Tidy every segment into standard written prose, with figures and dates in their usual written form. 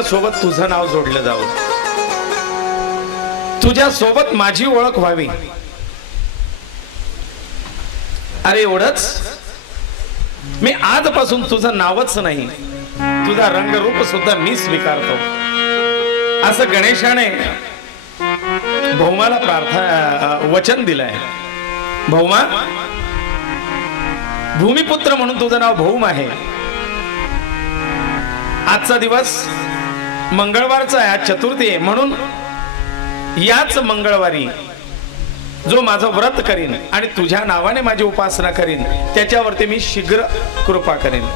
सोबत तुझं नाव जोडलं जावं, तुझ्या सोबत माझी ओळख व्हावी। अरे एवढंच, मी आजपासून तुझं नावच नाही, तुझा रंगरूप सुद्धा मी स्वीकारतो, असं गणेशाने भौमाला वचन दिलंय। भौमा, भूमिपुत्र म्हणून तुझं नाव भौम आहे। आजचा दिवस मंगळवारचा आहे, आज चतुर्थी आहे, म्हणून याच मंगळवारी जो माझं व्रत करीन आणि तुझ्या नावाने माझी उपासना करीन त्याच्यावरती मी शीघ्र कृपा करीन।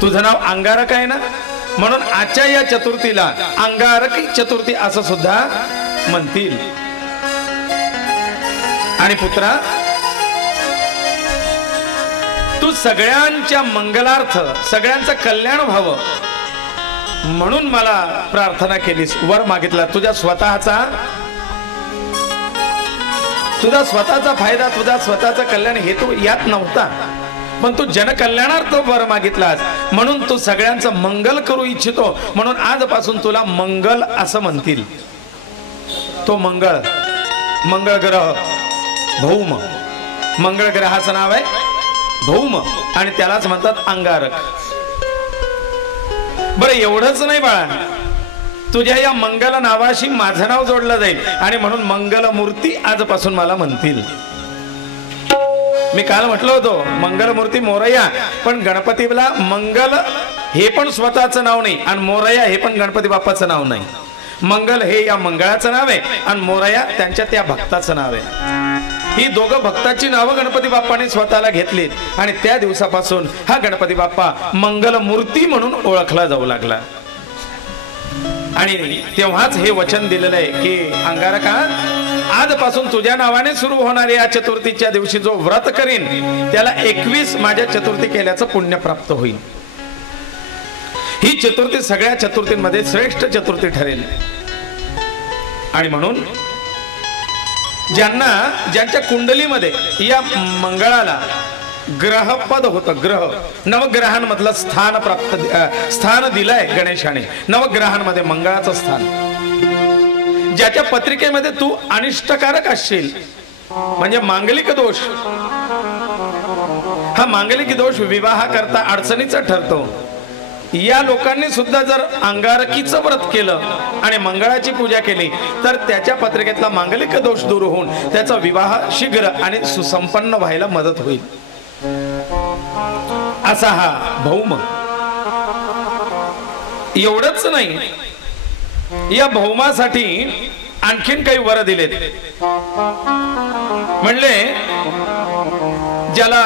तुझं नाव अंगारक आहे ना, म्हणून आजच्या या चतुर्थीला अंगारकी चतुर्थी असं सुद्धा म्हणतील। आणि पुत्रा, तू सगळ्यांच्या मंगलार्थ, सगळ्यांचं कल्याण व्हावं म्हणून मला प्रार्थना केलीस, वर मागितला। तुझा स्वतःचा फायदा, तुझा स्वतःचा कल्याण हेतू यात नव्हता, पण तू जनकल्याणार्थ वर मागितलास, म्हणून तू सगळ्यांचं मंगल करू इच्छितो, म्हणून आजपासून तुला मंगल असं म्हणतील। तो मंगळ, मंगळ ग्रह भौम, मंगळ ग्रहाचं नाव आहे भौम आणि त्यालाच म्हणतात अंगारक। बरं एवढंच नाही बाळा, तुझ्या या मंगल नावाशी माझं नाव जोडलं जाईल आणि म्हणून मंगलमूर्ती आजपासून मला म्हणतील। मी काल म्हटलं होतो मंगलमूर्ती मोरया, पण गणपतीला मंगल हे पण स्वतःचं नाव नाही आणि मोरया हे पण गणपती बाप्पाचं नाव नाही। मंगल हे या मंगळाचं नाव आहे आणि मोरया त्यांच्या त्या भक्ताचं नाव आहे। ही दोघं भक्ताची नावं गणपती बाप्पाने स्वतःला घेतलीत आणि त्या दिवसापासून हा गणपती बाप्पा मंगलमूर्ती म्हणून ओळखला जाऊ लागला। आणि तेव्हाच हे वचन दिलेलं आहे की अंगारका, आजपासून तुझ्या नावाने सुरू होणाऱ्या या चतुर्थीच्या दिवशी जो व्रत करीन त्याला 21 माझ्या चतुर्थी केल्याचं पुण्य प्राप्त होईल। ही चतुर्थी सगळ्या चतुर्थींमध्ये श्रेष्ठ चतुर्थी ठरेल। आणि म्हणून ज्यांच्या कुंडलीमध्ये या मंगळाला ग्रहपद होतं, ग्रह नवग्रहांमधलं स्थान दिलंय गणेशाने, नवग्रहांमध्ये मंगळाचं स्थान। ज्याच्या पत्रिकेमध्ये तू अनिष्टकारक असशील, म्हणजे मांगलिक दोष, हा मांगलिक दोष विवाह करता अडचणीचा ठरतो, या लोकांनी सुद्धा जर अंगारकीचं व्रत केलं आणि मंगळाची पूजा केली तर त्याच्या पत्रिकेतला मांगलिक दोष दूर होऊन त्याचा विवाह शीघ्र आणि सुसंपन्न व्हायला मदत होईल। असा हा भौम। एवढंच नाही, या भौमासाठी आणखीन काही वर दिलेत। म्हणले ज्याला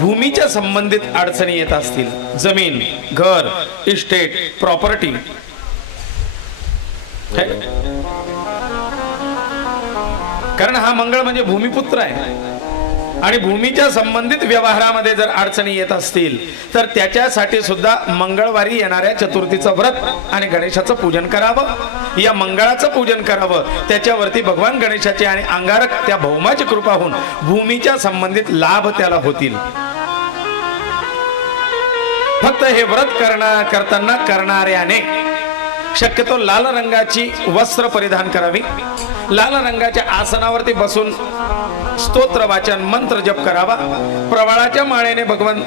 भूमीच्या संबंधित अडचणी येत असतील, जमीन, घर, इस्टेट, प्रॉपर्टी, कारण हा मंगळ म्हणजे भूमिपुत्र आहे आणि भूमीच्या संबंधित व्यवहारामध्ये जर अडचणी येत असतील तर त्याच्यासाठी सुद्धा मंगळवारी येणाऱ्या चतुर्थीचं व्रत आणि गणेशाचं पूजन करावं। या मंगळाचं पूजन करावं, त्याच्यावरती भगवान गणेशाचे आणि अंगारक त्या भौमाची कृपा होऊन भूमीच्या संबंधित लाभ त्याला होतील। फक्त हे व्रत करताना करणाऱ्याने शक्यतो लाल रंगाची वस्त्र परिधान करावी, लाल रंगाच्या आसनावरती बसून स्तोत्र वाचन मंत्र जप करावा, प्रवाळाच्या माळेने भगवान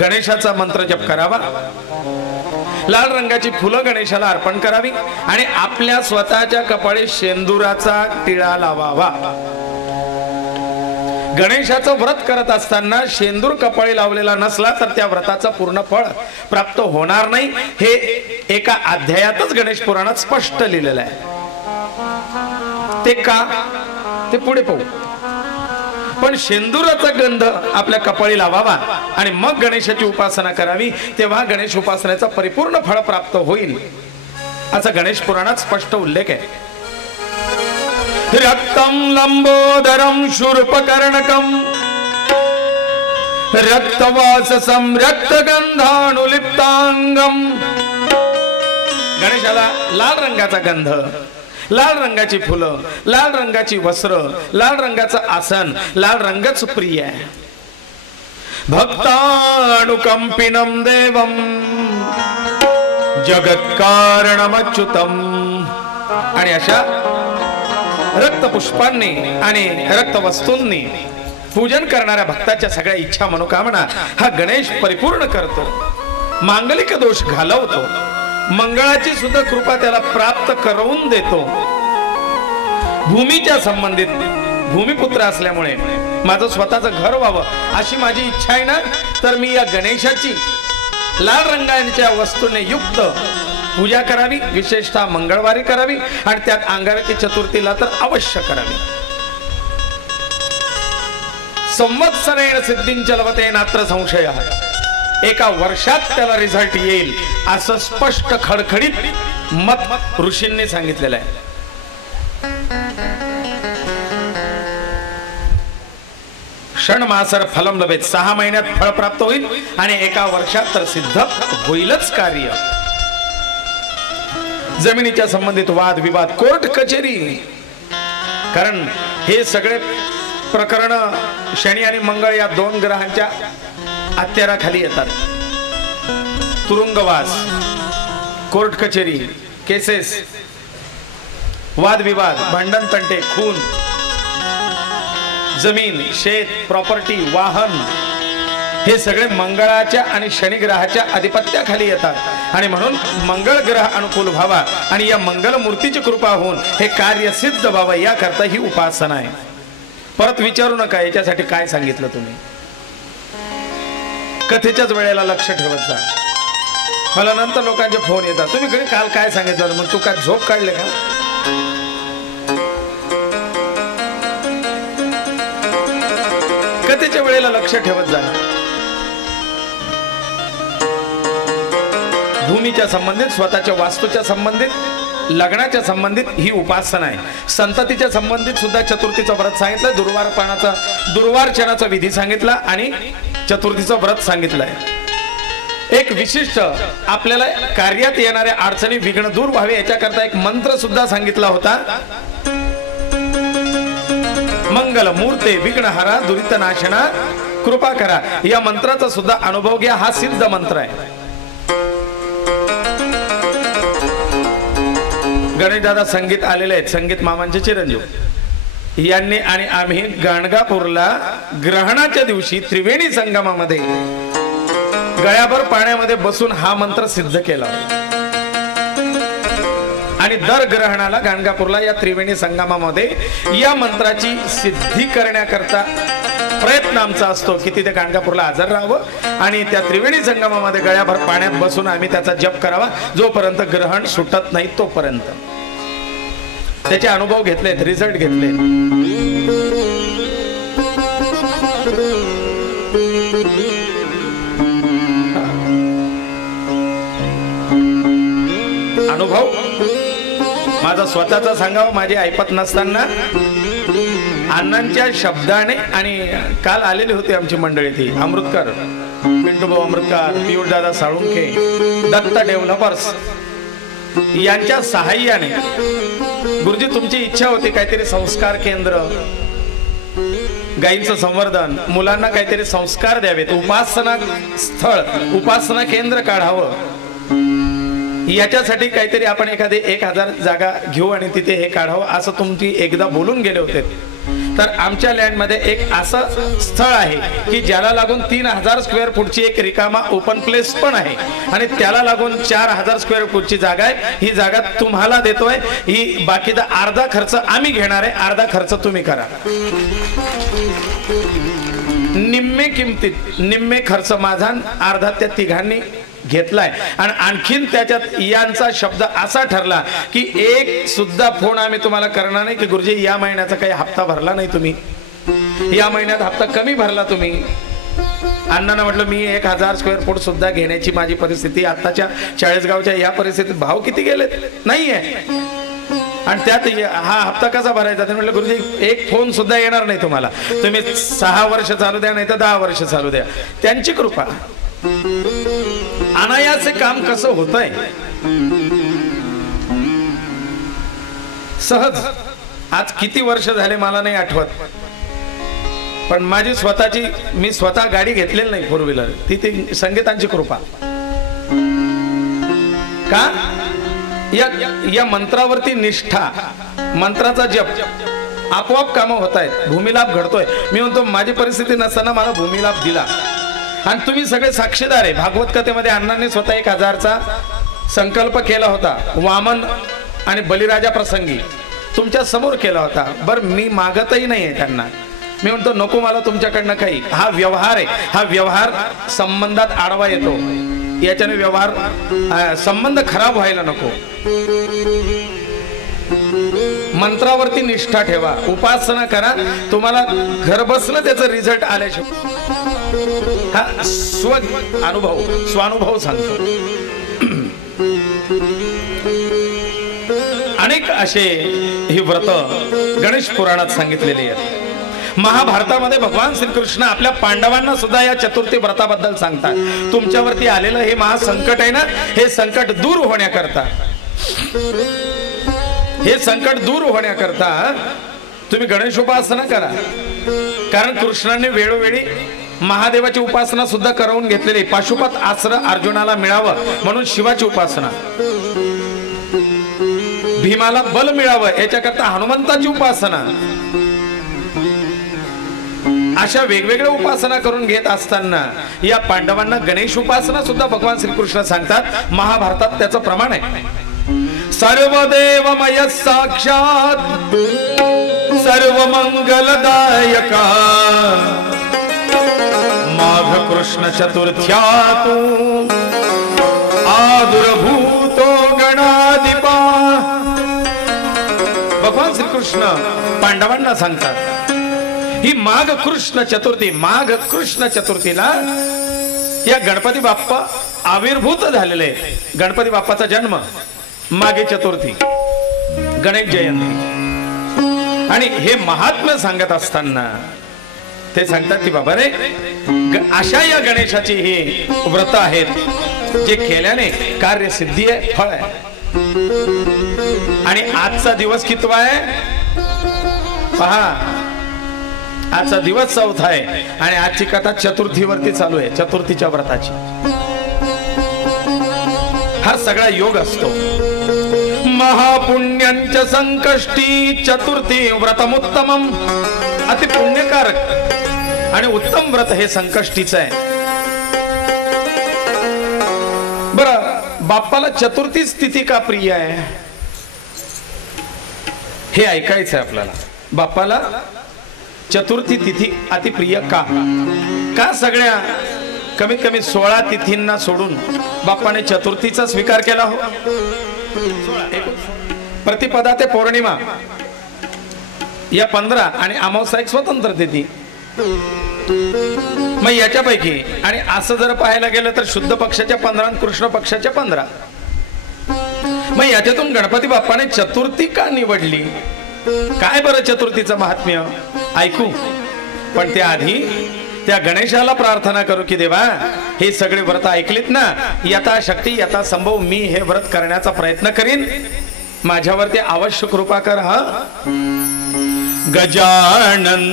गणेशाचा मंत्र जप करावा, लाल रंगाची फुलं गणेशाला अर्पण करावी आणि आपल्या स्वतःच्या कपाळी शेंदुराचा टिळा लावावा। गणेशाचं व्रत करत असताना शेंदूर कपाळी लावलेला नसला तर त्या व्रताचं पूर्ण फळ प्राप्त होणार नाही, हे एका अध्यायातच गणेश पुराणात स्पष्ट लिहिलेलं आहे। ते का, ते पुढे पाहू, पण शेंदुराचा गंध आपल्या कपाळी लावावा आणि मग गणेशाची उपासना करावी, तेव्हा गणेश उपासनेचा परिपूर्ण फळ प्राप्त होईल, असा गणेश पुराणात स्पष्ट उल्लेख आहे। रक्तम लंबोदरम शूर्पकर्णकम रक्तवाससं रक्तगंधानुलिप्तांगम। गणेशाला लाल रंगाचा गंध, लाल रंगाची फुलं, लाल रंगाची वस्त्र, लाल रंगाचं आसन, लाल रंगच प्रिय आहे। भक्तानुकंपिनम देवम जगत्कारणमच्युतम. आणि अशा रक्तपुष्पांनी आणि रक्तवस्तूंनी पूजन करणाऱ्या भक्ताच्या सगळ्या इच्छा मनोकामना हा गणेश परिपूर्ण करतो, मांगलिक दोष घालवतो, मंगळाची सुद्धा कृपा त्याला प्राप्त करून देतो. भूमीच्या संबंधित भूमिपुत्र असल्यामुळे माझं स्वतःचं घर व्हावं अशी माझी इच्छा आहे ना, तर मी या गणेशाची लाल रंगाच्या वस्तूने युक्त पूजा करावी, विशेषतः मंगळवारी करावी आणि त्यात अंगारकी चतुर्थीला तर अवश्य करावी. संवत्सरेण सिद्धींच लभते नात्र संशय. एका वर्षात त्याला रिझल्ट येईल असं स्पष्ट खडखडीत मत ऋषींनी सांगितलेलं आहे. षण्मासर फलम लभेत. 6 महिन्यात फळ प्राप्त होईल आणि एका वर्षात तर सिद्ध होईलच कार्य. जमिनीच्या संबंधित वाद विवाद, कोर्ट कचेरी, कारण हे सगळे प्रकरण शनी आणि मंगळ या 2 ग्रहांच्या अत्याराखाली येतात. तुरुंगवास, कोर्ट कचेरी, केसेस, वादविवाद, भांडण तंटे, खून, जमीन, शेत, प्रॉपर्टी, वाहन, हे सगळे मंगळाच्या आणि शनी ग्रहाच्या अधिपत्याखाली येतात. आणि म्हणून मंगळ ग्रह अनुकूल व्हावा आणि या मंगल मूर्तीची कृपा होऊन हे कार्य सिद्ध व्हावं याकरता ही उपासना आहे. परत विचारू नका याच्यासाठी काय सांगितलं तुम्ही. कथेच्याच वेळेला लक्ष ठेवत जा. मला नंतर लोकांचे फोन येतात, तुम्ही घरी काल काय सांगितलं, मग तू काय झोप काढले का. कथेच्या वेळेला लक्ष ठेवत जा. भूमीच्या संबंधित, स्वतःच्या वास्तूच्या संबंधित, लग्नाच्या संबंधित ही उपासना आहे. संततीच्या संबंधित सुद्धा चतुर्थीचं व्रत सांगितलं, दुर्वार्चनाचा विधी सांगितला आणि चतुर्थीचं व्रत सांगितलंय. एक विशिष्ट आपल्याला कार्यात येणाऱ्या अडचणी विघ्न दूर व्हावे याच्याकरता एक मंत्र सुद्धा सांगितला होता. मंगल मूर्ते विघ्नहरा दुरितनाशना कृपा करा. या मंत्राचा सुद्धा अनुभव घ्या. हा सिद्ध मंत्र आहे. गणेश दादा संगीत आलेले आहेत, संगीत मामांचे चिरंजीव यांनी आणि आम्ही गाणगापूरला ग्रहणाच्या दिवशी त्रिवेणी संगमामध्ये गळ्याभर पाण्यामध्ये बसून हा मंत्र सिद्ध केला. आणि दर ग्रहणाला गाणगापूरला या त्रिवेणी संगमामध्ये या मंत्राची सिद्धी करण्याकरता प्रयत्न आमचा असतो की तिथे गाणगापूरला हजर राहावं आणि त्या त्रिवेणी संगमामध्ये गळ्याभर पाण्यात बसून आम्ही त्याचा जप करावा जोपर्यंत ग्रहण सुटत नाही तोपर्यंत. त्याचे अनुभव घेतलेत, रिझल्ट घेतले. अनुभव माझा स्वतःचा सांगावा. माझी ऐपत नसताना अण्णांच्या शब्दाने, आणि काल आलेली होती आमची मंडळी ती अमृतकर, पिंटूभाऊ अमृतकर, पियुष दादा साळुंखे, दत्त डेव्हलपर्स यांच्या सहाय्याने गुरुजी तुमची इच्छा होती काहीतरी संस्कार केंद्र, गायींचं संवर्धन, मुलांना काहीतरी संस्कार द्यावेत, उपासना स्थळ, उपासना केंद्र काढावं, याच्यासाठी काहीतरी आपण एखादी 1000 जागा घेऊ आणि तिथे हे काढावं असं तुमची एकदा बोलून गेले होते. तर आमच्या लँडमध्ये एक असं स्थळ आहे की ज्याला लागून 3000 स्क्वेअर फूटची एक रिकामा ओपन प्लेस पण आहे आणि त्याला लागून 4000 स्क्वेअर फूटची जागा आहे. ही जागा तुम्हाला देतोय. ही बाकीचा अर्धा खर्च आम्ही घेणार आहे, अर्धा खर्च तुम्ही करा. निम्मे किमतीत निम्मे खर्च माझा, अर्धा त्या तिघांनी घेतलाय. आणि आणखीन त्याच्यात यांचा शब्द असा ठरला की एक सुद्धा फोन आम्ही तुम्हाला करणार नाही की गुरुजी या महिन्याचा काही हप्ता भरला नाही तुम्ही, या महिन्यात हप्ता कमी भरला तुम्ही. अण्णांना म्हटलं मी 1000 स्क्वेअर फूट सुद्धा घेण्याची माझी परिस्थिती आताच्या 40 गावच्या या परिस्थितीत भाव किती गेलेत नाहीये आणि त्यात हा हप्ता कसा भरायचा. ते म्हटलं गुरुजी एक फोन सुद्धा येणार नाही तुम्हाला, तुम्ही 6 वर्ष चालू द्या नाही तर 10 वर्ष चालू द्या. त्यांची कृपा. अनायासे काम कसं होतंय सहज. आज किती वर्ष झाले मला नाही आठवत, पण माझी स्वतःची, मी स्वतः गाडी घेतलेली नाही 4 व्हीलर, ती संगीतांची कृपा. का या मंत्रावरती निष्ठा, मंत्राचा जप, आपोआप कामं होत आहेत, भूमिलाभ घडतोय. मी म्हणतो माझी परिस्थिती नसताना मला भूमिलाभ दिला आणि तुम्ही सगळे साक्षीदार आहे. भागवत कथेमध्ये अण्णांनी स्वतः 1000चा संकल्प केला होता वामन आणि बलिराजा प्रसंगी, तुमच्या समोर केला होता. बरं मी मागतही नाही आहे त्यांना, मी म्हणतो नको मला तुमच्याकडनं काही. हा व्यवहार आहे, हा व्यवहार संबंधात आडवा येतो, याच्याने व्यवहार संबंध खराब व्हायला नको. मंत्रावरती निष्ठा ठेवा, उपासना करा, तुम्हाला घर बसलं त्याचं रिझल्ट आल्याशिवाय. हा स्व अनुभव, स्वानुभव सांगतो. अनेक असे ही व्रत गणेश पुराणात सांगितलेली आहेत. महाभारतामध्ये भगवान श्रीकृष्ण आपल्या पांडवांना सुद्धा या चतुर्थी व्रताबद्दल सांगतात. तुमच्यावरती आलेलं हे महासंकट आहे ना, हे संकट दूर होण्याकरता, हे संकट दूर होण्याकरता तुम्ही गणेश उपासना करा. कारण कृष्णाने वेळोवेळी महादेवाची उपासना सुद्धा करवून घेतलेली. पाशुपत आश्र अर्जुनाला मिळावं म्हणून शिवाची उपासना, भीमाला बल मिळावं याच्याकरता हनुमंताची उपासना, अशा वेगवेगळ्या उपासना करून घेत असताना या पांडवांना गणेश उपासना सुद्धा भगवान श्रीकृष्ण सांगतात. महाभारतात त्याचं प्रमाण आहे. सर्वदेवमय साक्षात सर्व मंगलदायका माघ कृष्ण चतुर्थ्यातु आदुर्भूतो गणाधिपा. भगवान श्रीकृष्ण पांडवांना सांगतात ही माघ कृष्ण चतुर्थी, माघ कृष्ण चतुर्थीला या गणपती बाप्पा आविर्भूत झालेले. गणपती बाप्पाचा जन्म माघे चतुर्थी, गणेश जयंती. आणि हे महात्म्य सांगत असताना ते सांगतात की बाबा रे, अशा या गणेशाची ही व्रत आहेत जे केल्याने कार्यसिद्धी आहे, फळ आहे. आणि आजचा दिवस कितवा आहे पहा, आजचा दिवस 4था आहे आणि आजची कथा चतुर्थीवरती चालू आहे, चतुर्थीच्या व्रताची. हा सगळा योग असतो. महापुण्यंच संकष्टी चतुर्थी व्रतमुत्तमम. अति पुण्यकारक आणि उत्तम व्रत हे संकष्टीचं आहे. बरं, बाप्पाला चतुर्थी स्थिती का प्रिय आहे हे ऐकायचं आहे आपल्याला. बाप्पाला चतुर्थी तिथी अतिप्रिय का? का सगळ्या कमीत कमी 16 तिथींना सोडून बाप्पाने चतुर्थीचा स्वीकार केला हो? प्रतिपदा ते पौर्णिमा या 15 आणि अमावस्या एक स्वतंत्र तिथी. मग याच्यापैकी आणि असं जर पाहायला गेलं तर शुद्ध पक्षाच्या 15 आणि कृष्ण पक्षाच्या 15. मग याच्यातून गणपती बाप्पाने चतुर्थी का निवडली? काय बरं चतुर्थीचं महात्म्य ऐकू. पण त्याआधी त्या गणेशाला प्रार्थना करू की देवा, हे सगळे व्रत ऐकलीत ना, यथाशक्ती यथासंभव मी हे व्रत करण्याचा प्रयत्न करीन, माझ्यावरती अवश्य कृपा कर. हा गजानन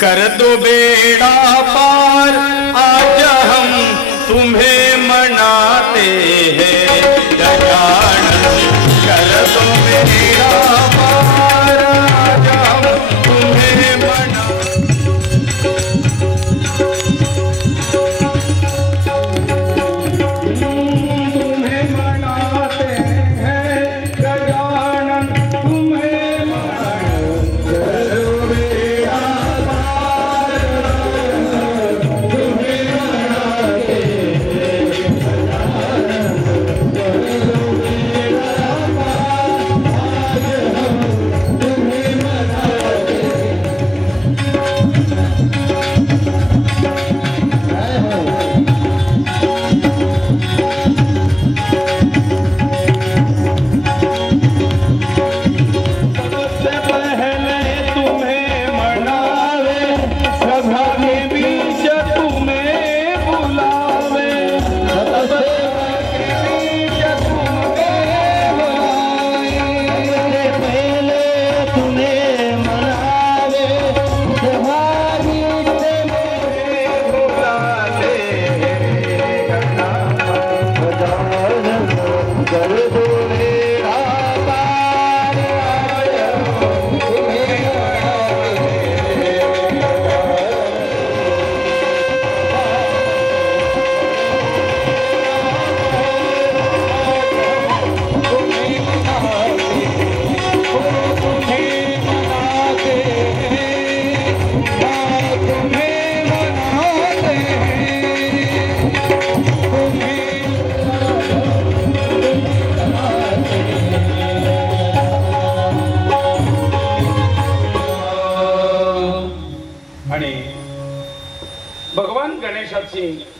कर दो बेड़ा पार, आज हम तुम्हें मनाते हैं. गजानन कर दो बेड़ा पार, आज हम तुम्हें मनाते.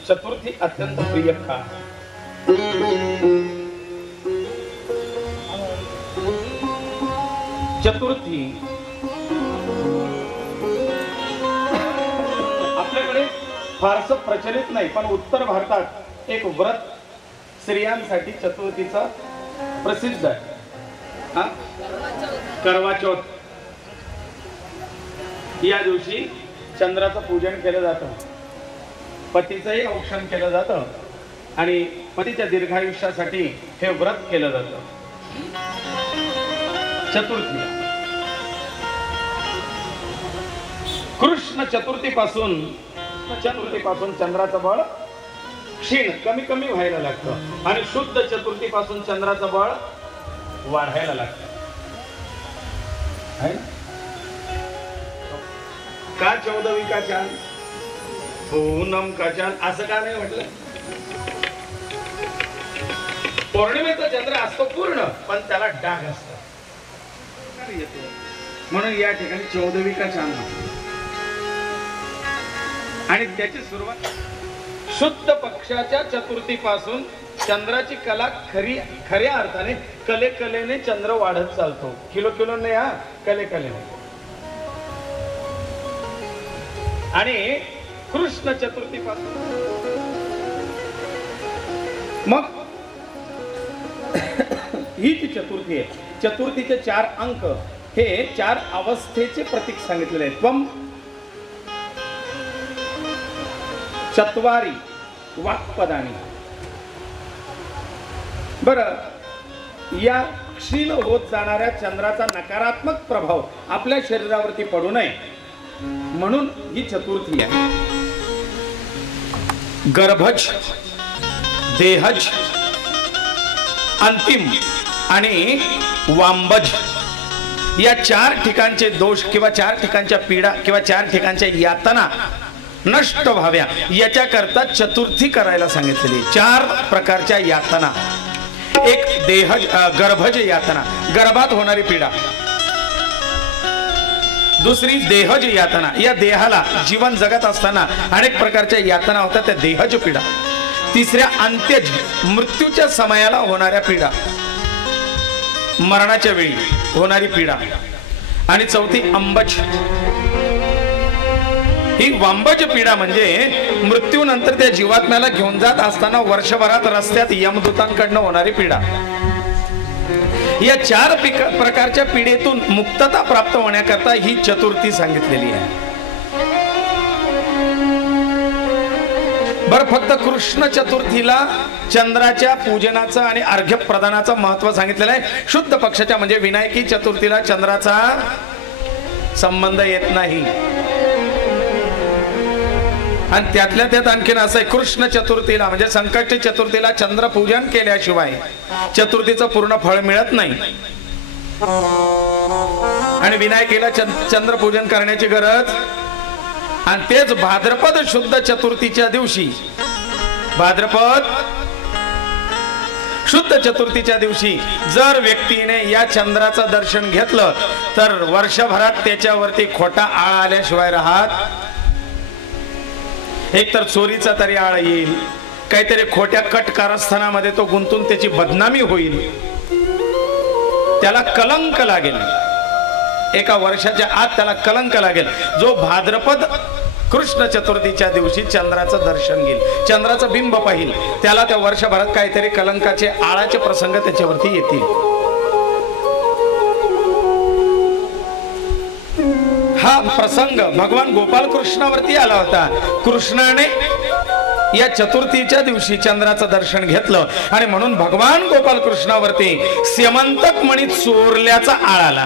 चतुर्थी अत्यंत प्रिय का? चतुर्थी आपल्याकडे फारसं प्रचलित नाही, पण उत्तर भारतात एक व्रत स्त्रियांसाठी चतुर्थीचा प्रसिद्ध आहे. करवा चौथ. या दिवशी चंद्राचं पूजन केलं जातं, पतीचंही औक्षण केलं जातं आणि पतीच्या दीर्घायुष्यासाठी हे व्रत केलं जातं. चतुर्थी कृष्ण चतुर्थीपासून चंद्राचं बळ क्षीण कमी कमी व्हायला लागतं आणि शुद्ध चतुर्थीपासून चंद्राचं बळ वाढायला लागतं. का 14वी का चांद, पूनम का चांद असं का नाही म्हटलं? पौर्णिमेचा चंद्र असतो पूर्ण, पण त्याला डाग असतो म्हणून या ठिकाणी 14वी का चांद. आणि त्याची सुरुवात शुद्ध पक्षाच्या चतुर्थीपासून चंद्राची कला खऱ्या अर्थाने कलेने चंद्र वाढत चालतो. किलो नाही, हा कलेने. आणि कृष्ण चतुर्थीपासून मग ही जी चतुर्थी आहे, चतुर्थीचे 4 अंक हे 4 अवस्थेचे प्रतीक सांगितलेले आहेत. त्वम चत्वारी वाक्पदानी. बरं, या क्षीण होत जाणाऱ्या चंद्राचा नकारात्मक प्रभाव आपल्या शरीरावरती पडू नये म्हणून ही चतुर्थी आहे. गर्भज, देहज, अंतिम आणि वांबज या 4 ठिकाणचे दोष किंवा 4 ठिकाणच्या पीडा किंवा 4 ठिकाणच्या यातना नष्ट व्हाव्या याच्याकरता चतुर्थी करायला सांगितलेली. 4 प्रकारच्या यातना. एक देहज गर्भज यातना, गर्भात होणारी पीडा. दुसरी देहज यातना, या देहाला जीवन जगत असताना अनेक प्रकारच्या यातना होतात, त्या देहज पीडा. तिसऱ्या अंत्यज, मृत्यूच्या समयाला होणाऱ्या पीडा, मरणाच्या वेळी होणारी पीडा. आणि चौथी अंबज. ही वांबज पीडा म्हणजे मृत्यूनंतर त्या जीवात्म्याला घेऊन जात असताना वर्षभरात रस्त्यात यमदूतांकडनं होणारी पीडा. या 4 प्रकारच्या पीडेतून मुक्तता प्राप्त होण्याकरता ही चतुर्थी सांगितलेली आहे. बरं, फक्त कृष्ण चतुर्थीला चंद्राच्या पूजनाचं आणि अर्घ्य प्रदानाचं महत्व सांगितलेलं आहे. शुद्ध पक्षाच्या म्हणजे विनायकी चतुर्थीला चंद्राचा संबंध येत नाही. आणि त्यातल्या त्यात आणखीन असं आहे, कृष्ण चतुर्थीला म्हणजे संकष्टी चतुर्थीला चंद्र पूजन केल्याशिवाय चतुर्थीचं पूर्ण फळ मिळत नाही. आणि विनायकीला चंद्र पूजन करण्याची गरज. आणि तेच भाद्रपद शुद्ध चतुर्थीच्या दिवशी, भाद्रपद शुद्ध चतुर्थीच्या दिवशी जर व्यक्तीने या चंद्राचं दर्शन घेतलं तर वर्षभरात त्याच्यावरती खोटा आळा आल्याशिवाय राहत. एक तर चोरीचा तरी आळ येईल, काहीतरी खोट्या कट कारस्थानामध्ये तो गुंतून त्याची बदनामी होईल, त्याला कलंक लागेल. एका वर्षाच्या आत त्याला कलंक लागेल. जो भाद्रपद कृष्ण चतुर्थीच्या दिवशी चंद्राचं दर्शन घेईल, चंद्राचं बिंब पाहिल, त्याला त्या वर्षभरात काहीतरी कलंकाचे आळाचे प्रसंग त्याच्यावरती येतील. हा प्रसंग भगवान गोपाल कृष्णावरती आला होता. कृष्णाने या चतुर्थीच्या दिवशी चंद्राचं दर्शन घेतलं आणि म्हणून भगवान गोपाल कृष्णावरती स्यमंतक मणी चोरल्याचा आळ आला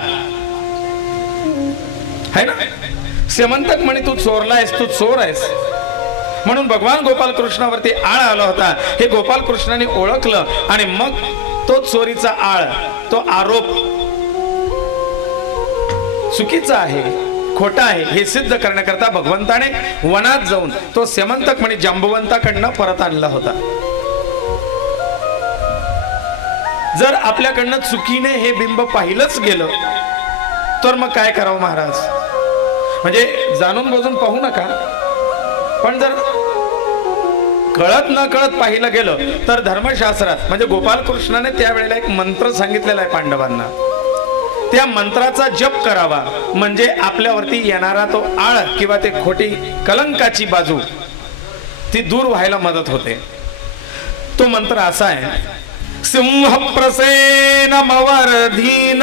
है ना. स्यमंतक मणी तू चोरलायस, तू चोर आहेस म्हणून भगवान गोपाल कृष्णावरती आळ आला होता. हे गोपाल कृष्णाने ओळखलं आणि मग तो चोरीचा आळ, तो आरोप चुकीचा आहे, खोटा आहे हे सिद्ध करण्याकरता भगवंताने वनात जाऊन तो स्यमंतक मणी जांबवंताकडनं परत आणला होता. जर आपल्याकडनं चुकीने हे बिंब पाहिलंच गेलं तर मग काय करावं महाराज. म्हणजे जाणून बुजून पाहू नका, पण जर कळत न कळत पाहिलं गेलं तर धर्मशास्त्रात म्हणजे गोपाल कृष्णाने त्यावेळेला एक मंत्र सांगितलेला आहे पांडवांना. त्या मंत्राचा जप करावा म्हणजे आपल्यावरती येणारा तो आळ किंवा ते खोटी कलंकाची बाजू ती दूर व्हायला मदत होते. तो मंत्र असा आहे, सिंह प्रसेन मवर्धीन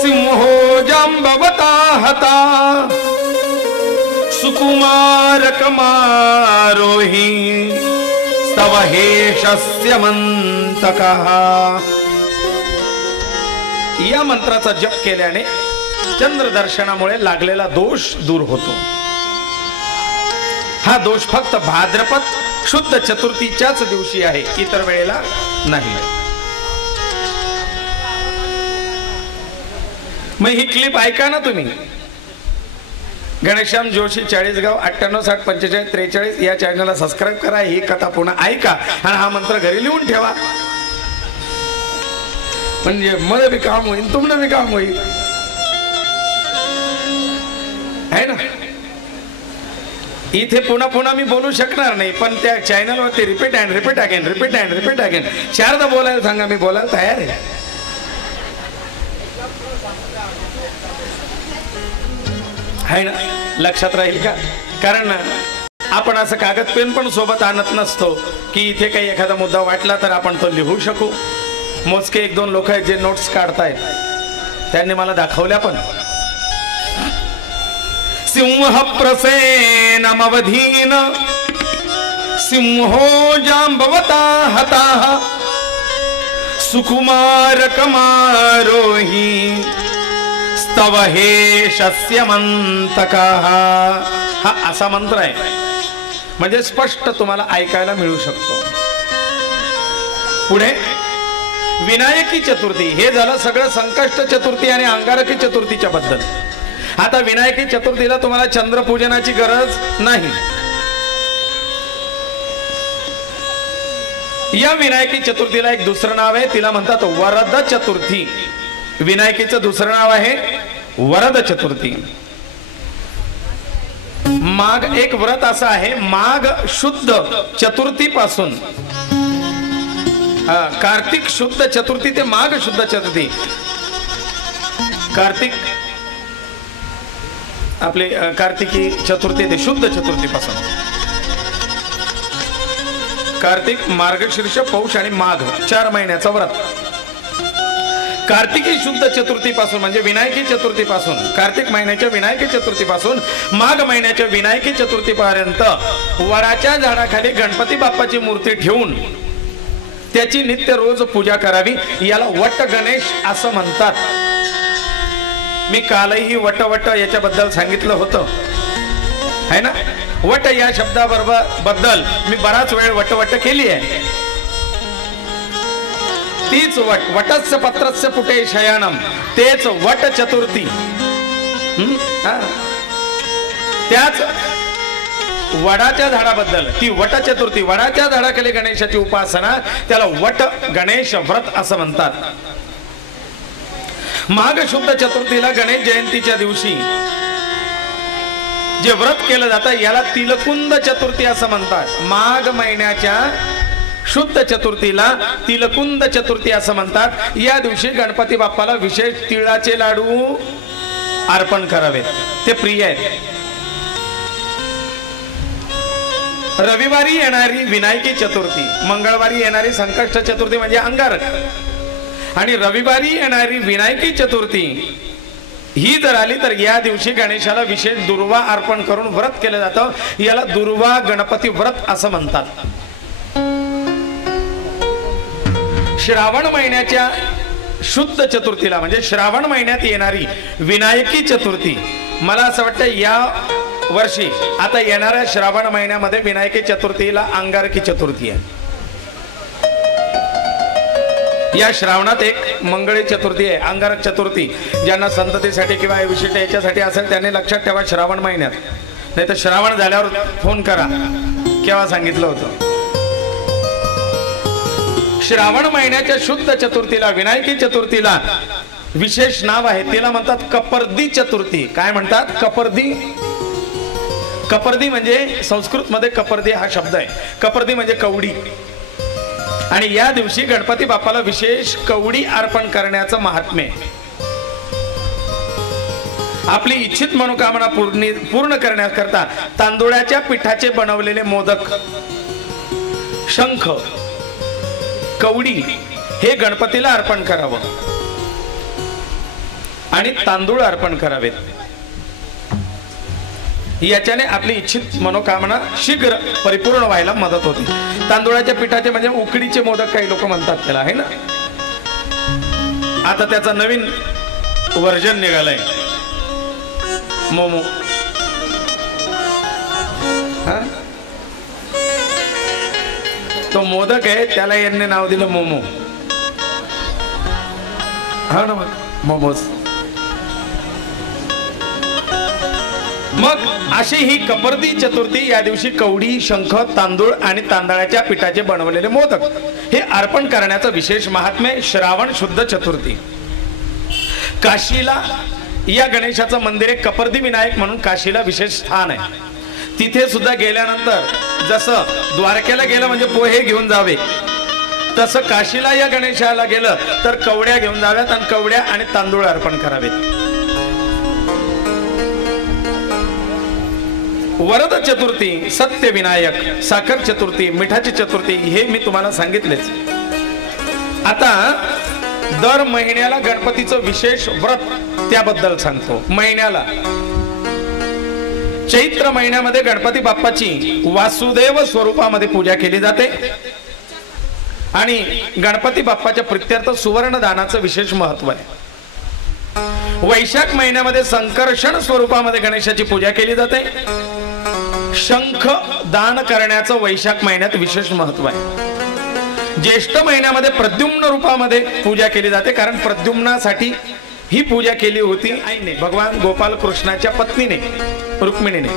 सिंहो जांबवता हता सुकुमार कमारोही स्तव हेशस्य मंतकः. या मंत्राचा जप केल्याने चंद्रदर्शनामुळे लागलेला दोष दूर होतो. हा दोष फक्त भाद्रपद शुद्ध चतुर्थीच्याच दिवशी आहे, इतर वेळेला नाही. मग ही क्लिप ऐका ना तुम्ही. गणेश्याम जोशी 40गाव 98604543 या चॅनलला सबस्क्राईब करा. ही कथा पुन्हा ऐका आणि हा मंत्र घरी लिहून ठेवा, म्हणजे मला भी काम होईल, तुम्हाला भी काम होईल है ना. इथे पुन्हा पुन्हा मी बोलू शकणार नाही, पण त्या चॅनलवरती repeat and repeat again, repeat and repeat again 4दा बोलायला सांगा, मी बोलायला तयार आहे. है ना, लक्षात राहील का. कारण आपण असं कागद पेन पण सोबत आणत नसतो की इथे काही एखादा मुद्दा वाटला तर आपण तो लिहू शकू. मोजके 1-2 लोक आहेत जे नोट्स काढतायत, त्यांनी मला दाखवल्या पण. सिंह प्रसेन मवधीन सिंहो जांबवता हताः सुकुमार कमारोही स्तव हेशस्य मंतकः. हा असा मंत्र आहे, म्हणजे स्पष्ट तुम्हाला ऐकायला मिळू शकतो. पुढे विनायकी चतुर्थी, हे झालं सगळं संकष्ट चतुर्थी आणि अंगारकी चतुर्थीच्या बद्दल. आता विनायकी चतुर्थीला तुम्हाला चंद्रपूजनाची गरज नाही. या विनायकी चतुर्थीला एक दुसरं नाव आहे, तिला म्हणतात वरद चतुर्थी. विनायकीचं दुसरं नाव आहे वरद चतुर्थी. माघ एक व्रत असं आहे, माघ शुद्ध चतुर्थी पासून कार्तिक शुद्ध चतुर्थी ते माघ शुद्ध चतुर्थी. कार्तिक आपले कार्तिकी चतुर्थी ते शुद्ध चतुर्थी पासून कार्तिक, मार्गशीर्ष, पौष आणि माघ 4 महिन्याचा व्रत. कार्तिकी शुद्ध चतुर्थी पासून म्हणजे विनायकी चतुर्थी पासून, कार्तिक महिन्याच्या विनायकी चतुर्थी पासून माघ महिन्याच्या विनायकी चतुर्थी पर्यंत वडाच्या झाडाखाली गणपती बाप्पाची मूर्ती ठेवून त्याची नित्य रोज पूजा करावी. याला वट गणेश असं म्हणतात. मी कालही वट याच्याबद्दल सांगितलं होतं है ना. वट या शब्दाबद्दल मी बराच वेळ वट केली आहे. तीच वटस्य पत्रस्य पुटे शयानम, तेच वट चतुर्थी. त्याच वडाच्या झाडाबद्दल ती वट चतुर्थी, वडाच्या झाडाखाली गणेशाची उपासना, त्याला वट गणेश व्रत असं म्हणतात. माघ शुद्ध चतुर्थीला गणेश जयंतीच्या दिवशी जे व्रत केलं जातं याला तिलकुंद चतुर्थी असं म्हणतात. माघ महिन्याच्या शुद्ध चतुर्थीला तिलकुंद चतुर्थी असं म्हणतात. या दिवशी गणपती बाप्पाला विशेष तिळाचे लाडू अर्पण करावेत, ते प्रिय आहेत. रविवारी येणारी विनायकी चतुर्थी, मंगळवारी येणारी संकष्ट चतुर्थी म्हणजे अंगारक, आणि रविवारी येणारी विनायकी चतुर्थी ही जर आली तर या दिवशी गणेशाला विशेष दुर्वा अर्पण करून व्रत केलं जातं. याला दुर्वा गणपती व्रत असं म्हणतात. श्रावण महिन्याच्या शुद्ध चतुर्थीला म्हणजे श्रावण महिन्यात येणारी विनायकी चतुर्थी, मला असं वाटतं या वर्षी आता येणाऱ्या श्रावण महिन्यामध्ये विनायकी चतुर्थीला अंगारकी चतुर्थी आहे. या श्रावणात एक मंगळी चतुर्थी आहे, अंगारक चतुर्थी. ज्यांना संततीसाठी किंवा विशिष्ट याच्यासाठी असेल त्यांनी लक्षात ठेवा श्रावण महिन्यात, नाही तर श्रावण झाल्यावर फोन करा केव्हा सांगितलं होतं. श्रावण महिन्याच्या शुद्ध चतुर्थीला विनायकी चतुर्थीला विशेष नाव आहे. तिला म्हणतात कपर्दी चतुर्थी. काय म्हणतात? कपर्दी. कपर्दी म्हणजे संस्कृत मध्ये कपर्दी हा शब्द आहे. कपर्दी म्हणजे कवडी. आणि या दिवशी गणपती बाप्पाला विशेष कवडी अर्पण करण्याचं महात्म्य. आपली इच्छित मनोकामना पूर्ण करण्याकरता तांदुळाच्या पिठाचे बनवलेले मोदक, शंख, कवडी हे गणपतीला अर्पण करावं आणि तांदूळ अर्पण करावेत. याच्याने आपली इच्छित मनोकामना शीघ्र परिपूर्ण व्हायला मदत होते. तांदूळाच्या पिठाचे म्हणजे उकडीचे मोदक काही लोक म्हणतात त्याला, आहे ना. आता त्याचा नवीन वर्जन निघालाय, मोमो. तो मोदक आहे त्याला यांनी नाव दिलं मोमो. हा ना, मोमोज. मग अशी ही कपर्दी चतुर्थी, या दिवशी कवडी, शंख, तांदूळ आणि तांदळाच्या पिठाचे बनवलेले मोदक हे अर्पण करण्याचं विशेष महात्म्य. श्रावण शुद्ध चतुर्थी. काशीला या गणेशाचं मंदिर आहे, कपर्दी विनायक म्हणून काशीला विशेष स्थान आहे. तिथे सुद्धा गेल्यानंतर जसं द्वारकेला गेलं म्हणजे पोहे घेऊन जावे, तसं काशीला या गणेशाला गेलं तर कवड्या घेऊन जाव्यात आणि कवड्या आणि तांदूळ अर्पण करावेत. वरद चतुर्थी, सत्य विनायक, साखर चतुर्थी, मिठाची चतुर्थी हे मी तुम्हाला सांगितलेच. आता दर महिन्याला गणपतीचं विशेष व्रत त्याबद्दल सांगतो. महिन्याला चैत्र महिन्यामध्ये गणपती बाप्पाची वासुदेव स्वरूपामध्ये पूजा केली जाते आणि गणपती बाप्पाच्या प्रित्यर्थ सुवर्ण दानाचं विशेष महत्व आहे. वैशाख महिन्यामध्ये संकर्षण स्वरूपामध्ये गणेशाची पूजा केली जाते. शंख दान करण्याचं वैशाख महिन्यात विशेष महत्व आहे. ज्येष्ठ महिन्यामध्ये प्रद्युम्न रूपामध्ये पूजा केली जाते, कारण प्रद्युम्नासाठी ही पूजा केली होती आईने, भगवान गोपाल कृष्णाच्या पत्नीने, रुक्मिणीने.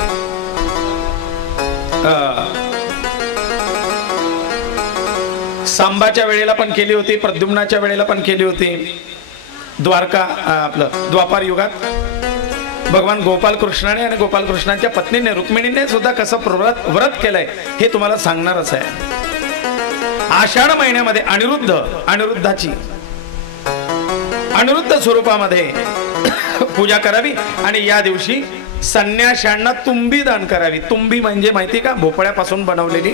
सांबाच्या वेळेला पण केली होती, प्रद्युम्नाच्या वेळेला पण केली होती. द्वारका आपलं द्वापार युगात भगवान गोपाल कृष्णाने आणि गोपाल कृष्णाच्या पत्नीने, रुक्मिणीने सुद्धा कसं व्रत केलंय हे तुम्हाला सांगणारच आहे. आषाढ महिन्यामध्ये अनिरुद्धाची अनिरुद्ध स्वरूपामध्ये पूजा करावी आणि या दिवशी संन्याशांना तुंबी दान करावी. तुंबी म्हणजे माहिती का? भोपळ्यापासून बनवलेली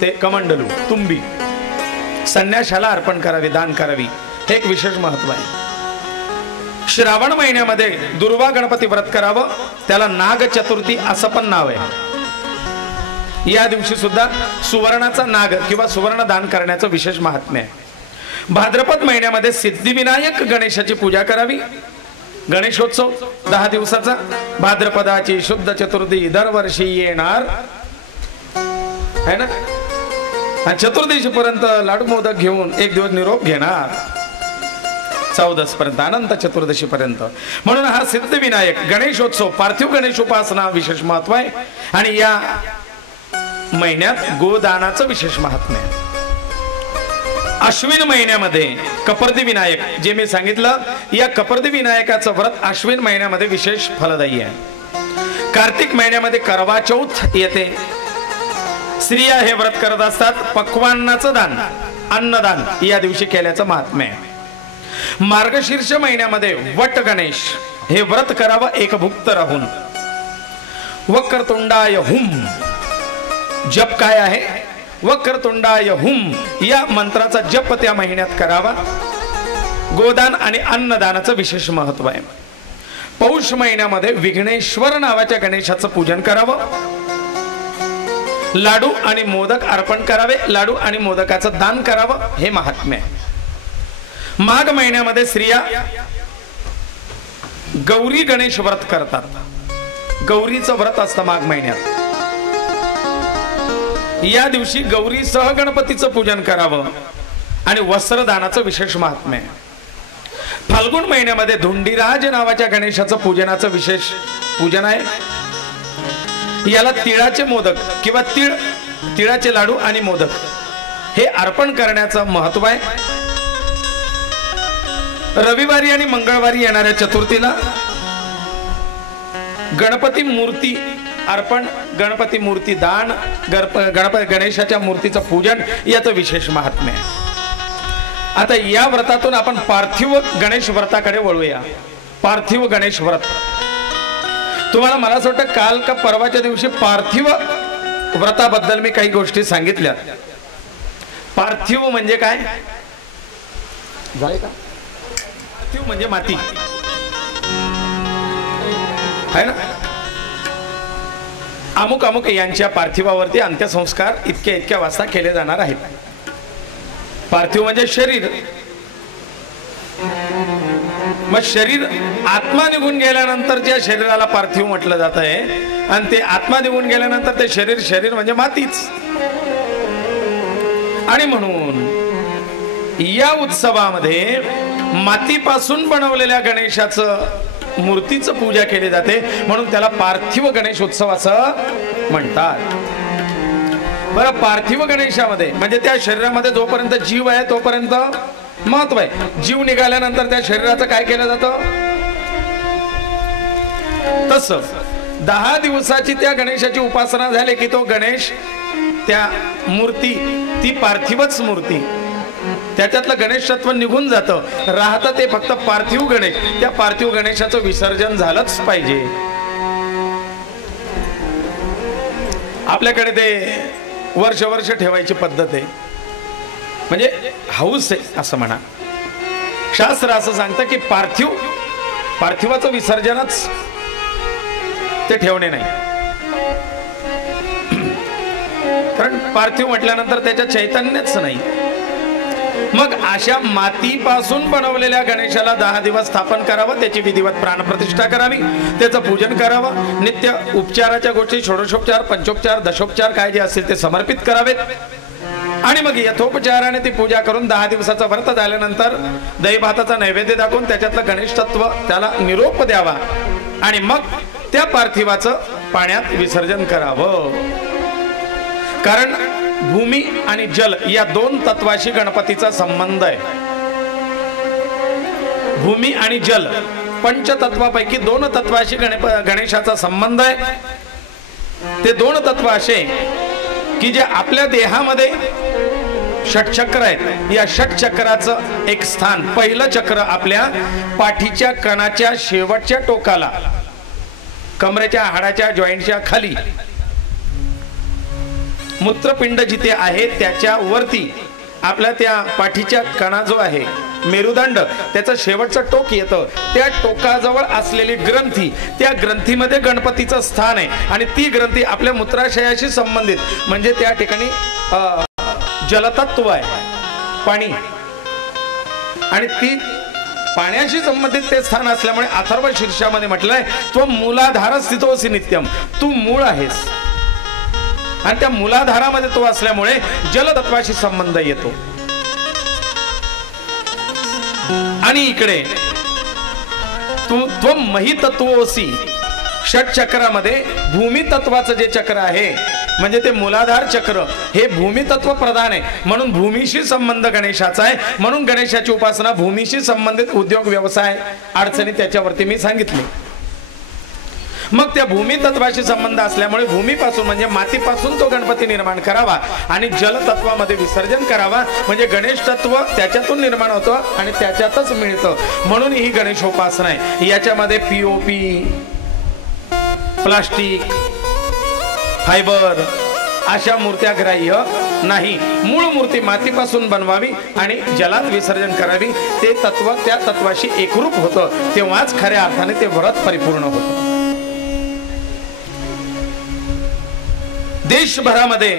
ते कमंडलू तुंबी संन्याशाला अर्पण करावी, दान करावी. हे एक विशेष महत्व आहे. श्रावण महिन्यामध्ये दुर्वा गणपती व्रत करावं, त्याला नाग चतुर्थी असं पण नाव आहे. या दिवशी सुद्धा सुवर्णाचा नाग किंवा सुवर्ण दान करण्याचं विशेष महात्म्य आहे. भाद्रपद महिन्यामध्ये सिद्धिविनायक गणेशाची पूजा करावी. गणेशोत्सव 10 दिवसाचा. भाद्रपदाची शुद्ध चतुर्थी दरवर्षी येणार है ना. चतुर्दशी पर्यंत लाडू मोदक घेऊन एक दिवस निरोप घेणार, 14 पर्यंत, अनंत चतुर्दशी पर्यंत. म्हणून हा सिद्धिविनायक गणेशोत्सव, पार्थिव गणेश उपासना विशेष महत्व आहे. आणि या महिन्यात गोदानाचं विशेष महात्म्य आहे. अश्विन महिन्यामध्ये कपर्दी विनायक, जे मी सांगितलं, या कपर्दी विनायकाचं व्रत अश्विन महिन्यामध्ये विशेष फलदायी आहे. कार्तिक महिन्यामध्ये करवा चौथ येते. स्त्रिया हे व्रत करत असतात. पक्वान्नाचं दान, अन्नदान या दिवशी केल्याचं महात्म्य आहे. मार्गशीर्ष महिन्यामध्ये वट गणेश हे व्रत करावं एकभुक्त राहून. वक्रतुंडाय हुम जप काय आहे? वक्रतुंडाय हुम या मंत्राचा जप त्या महिन्यात करावा. गोदान आणि अन्नदानाचं विशेष महत्व आहे. पौष महिन्यामध्ये विघ्नेश्वर नावाच्या गणेशाचं पूजन करावं, लाडू आणि मोदक अर्पण करावे, लाडू आणि मोदकाचं दान करावं, हे महात्म्य आहे. माघ महिन्यामध्ये स्त्रिया गौरी गणेश व्रत करतात. गौरीचं व्रत असतं माघ महिन्यात. या दिवशी गौरीसह गणपतीचं पूजन करावं आणि वस्त्रदानाचं विशेष महात्म्य आहे. फाल्गुन महिन्यामध्ये धुंडीराज नावाच्या गणेशाचं पूजनाचं विशेष पूजन आहे. याला तिळाचे मोदक किंवा तिळाचे लाडू आणि मोदक हे अर्पण करण्याचं महत्व आहे. रविवारी आणि मंगळवारी येणाऱ्या चतुर्थीला गणपती मूर्ती अर्पण, गणपती मूर्ती दान, गणेशाच्या मूर्तीचं पूजन याचं विशेष महात्म्य आहे. आता या व्रतातून आपण पार्थिव गणेश व्रताकडे वळूया. पार्थिव गणेश व्रत तुम्हाला मला असं वाटतं काल का परवाच्या दिवशी पार्थिव व्रताबद्दल मी काही गोष्टी सांगितल्या. पार्थिव म्हणजे काय का? पार्थिव म्हणजे माती आहे ना. अमुक अमुक यांच्या पार्थिवावरती अंत्यसंस्कार इतक्या वाजता केले जाणार आहेत. पार्थिव म्हणजे शरीर. मग शरीर आत्मा निघून गेल्यानंतर ज्या शरीराला पार्थिव म्हटलं जात आहे आणि ते आत्मा निघून गेल्यानंतर ते शरीर म्हणजे मातीच. आणि म्हणून या उत्सवामध्ये मातीपासून बनवलेल्या गणेशाचं मूर्तीचं पूजा केली जाते, म्हणून त्याला पार्थिव गणेश उत्सव असं म्हणतात. बरं, पार्थिव गणेशामध्ये म्हणजे त्या शरीरामध्ये जोपर्यंत जीव आहे तोपर्यंत महत्व आहे. जीव निघाल्यानंतर त्या शरीराचं काय केलं जातं? तसं 10 दिवसाची त्या गणेशाची उपासना झाली की तो गणेश, त्या मूर्ती ती पार्थिवच मूर्ती, त्याच्यातलं गणेश तत्व निघून जातं. राहतं ते फक्त पार्थिव गणेश. त्या पार्थिव गणेशाचं विसर्जन झालंच पाहिजे. आपल्याकडे ते वर्ष ठेवायची पद्धत आहे, म्हणजे हौस आहे असं म्हणा. शास्त्र असं सांगतं की पार्थिवाचं विसर्जनच ते ठेवणे नाही. कारण पार्थिव म्हटल्यानंतर त्याच्या चैतन्यच नाही. मग अशा मातीपासून बनवलेल्या गणेशाला 10 दिवस स्थापन करावं, त्याची विधिवत प्राणप्रतिष्ठा करावी, त्याचं पूजन करावं, नित्य उपचाराच्या गोष्टी षोडशोपचार, पंचोपचार, दशोपचार काय जे असतील ते समर्पित करावेत. आणि मग यथोपचाराने ती पूजा करून 10 दिवसाचं व्रत झाल्यानंतर दही भाताचा नैवेद्य दाखवून त्याच्यातलं गणेश तत्व त्याला निरोप द्यावा आणि मग त्या पार्थिवाचं पाण्यात विसर्जन करावं. कारण भूमी आणि जल या 2 तत्वाशी गणपतीचा संबंध आहे. भूमी आणि जल पंचतत्वापैकी 2 तत्वाशी गणेशाचा संबंध आहे. ते 2 तत्व असे की जे आपल्या देहामध्ये षटचक्र आहेत. या षटचक्राचं एक स्थान, पहिलं चक्र आपल्या पाठीच्या कणाच्या शेवटच्या टोकाला, कमरेच्या हाडाच्या जॉईंटच्या खाली, मूत्रपिंड जिथे आहे त्याच्या वरती आपल्या त्या पाठीच्या कणा जो आहे मेरुदंड, त्याचं शेवटचं टोक येतं. त्या टोकाजवळ असलेली ग्रंथी, त्या ग्रंथीमध्ये गणपतीचं स्थान आहे. आणि ती ग्रंथी आपल्या मूत्राशयाशी संबंधित, म्हणजे त्या ठिकाणी जलतत्व आहे, पाणी, आणि ती पाण्याशी संबंधित ते स्थान असल्यामुळे अथर्व शीर्षामध्ये म्हटलंय तो मूलाधार स्थितोसी नित्यम, तू मूळ आहेस. आणि त्या मूलाधारामध्ये तो असल्यामुळे जलतत्वाशी संबंध येतो. आणि इकडे तू महितत्वोसी, षटचक्रामध्ये भूमी तत्वाचं जे चक्र आहे म्हणजे ते मूलाधार चक्र हे भूमी तत्व प्रधान आहे. म्हणून भूमीशी संबंध गणेशाचा आहे. म्हणून गणेशाची उपासना भूमीशी संबंधित उद्योग व्यवसाय अडचणी त्याच्यावरती मी सांगितले. मग त्या भूमी तत्वाशी संबंध असल्यामुळे भूमीपासून म्हणजे मातीपासून तो गणपती निर्माण करावा आणि जलतत्वामध्ये विसर्जन करावा, म्हणजे गणेश तत्व त्याच्यातून निर्माण होतं आणि त्याच्यातच मिळतं. म्हणून ही गणेशोपासना आहे. याच्यामध्ये POP, प्लास्टिक, फायबर अशा मूर्त्या ग्राह्य नाही, मूळ मूर्ती मातीपासून बनवावी आणि जलात विसर्जन करावी. ते तत्व त्या तत्वाशी एकरूप होतं, तेव्हाच खऱ्या अर्थाने ते व्रत परिपूर्ण होतं. देशभरामध्ये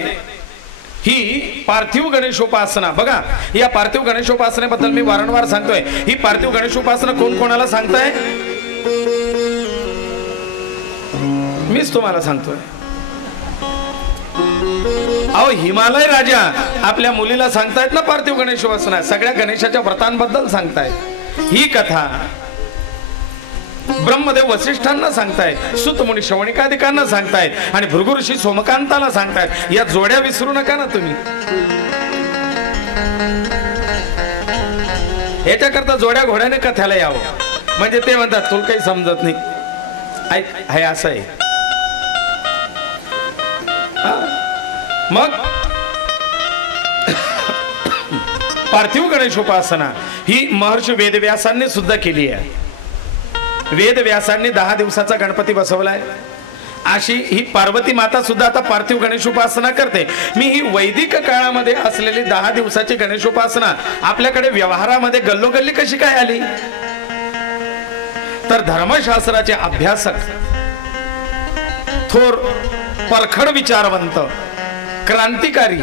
ही पार्थिव गणेशोपासना बघा. या पार्थिव गणेशोपासनेबद्दल मी वारंवार सांगतोय. ही पार्थिव गणेशोपासना कोण कोणाला सांगताय? मीच तुम्हाला सांगतोय. अहो, हिमालय राजा आपल्या मुलीला सांगतायत ना पार्थिव गणेशोपासना. सगळ्या गणेशाच्या व्रतांबद्दल सांगतायत. ही कथा ब्रह्मदेव वसिष्ठांना सांगतायत, सुत मुनी श्रवणिकादिकांना सांगतायत आणि भृगु ऋषी सोमकांताला सांगतायत. या जोड्या विसरू नका ना तुम्ही. याच्याकरता जोड्या घोड्याने कथ्याला यावं. म्हणजे ते म्हणतात तुला काही समजत नाही. ऐक, हे असं आहे. मग पार्थिव गणेशोपासना ही महर्षी वेदव्यासांनी सुद्धा केली आहे. वेदव्यासांनी 10 दिवसाचा गणपती बसवलाय. अशी ही पार्वती माता सुद्धा आता पार्थिव गणेशोपासना करते. मी ही वैदिक काळामध्ये असलेली 10 दिवसाची गणेशोपासना आपल्याकडे व्यवहारामध्ये गल्लोगल्ली कशी काय आली? तर धर्मशास्त्राचे अभ्यासक, थोर परखड विचारवंत, क्रांतिकारी,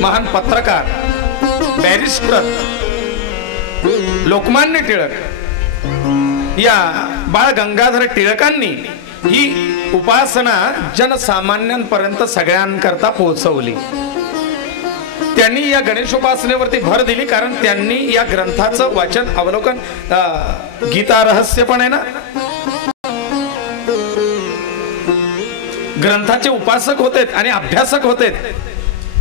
महान पत्रकार, बॅरिस्टर लोकमान्य टिळक या बाळ गंगाधर टिळकांनी ही उपासना जनसामान्यांपर्यंत सगळ्यांकरता पोहोचवली. त्यांनी या गणेशोपासनेवरती भर दिली, कारण त्यांनी या ग्रंथाचं वाचन अवलोकन, गीता रहस्य पण आहे ना, ग्रंथाचे उपासक होते आणि अभ्यासक होते.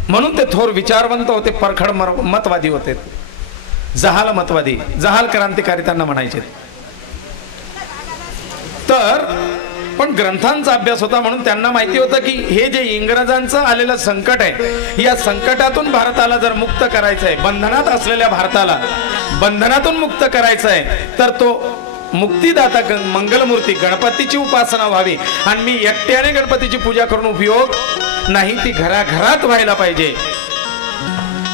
म्हणून ते थोर विचारवंत होते, परखड मतवादी होते, जहाल मतवादी, जहाल क्रांतिकारी त्यांना म्हणायचे. तर पण ग्रंथांचा अभ्यास होता म्हणून त्यांना माहिती होतं की हे जे इंग्रजांचं आलेलं संकट आहे, या संकटातून भारताला जर मुक्त करायचं आहे, बंधनात असलेल्या भारताला बंधनातून मुक्त करायचं आहे, तर तो मुक्तिदाता मंगलमूर्ती गणपतीची उपासना व्हावी. आणि मी एकट्याने गणपतीची पूजा करून उपयोग नाही, ती घराघरात व्हायला पाहिजे.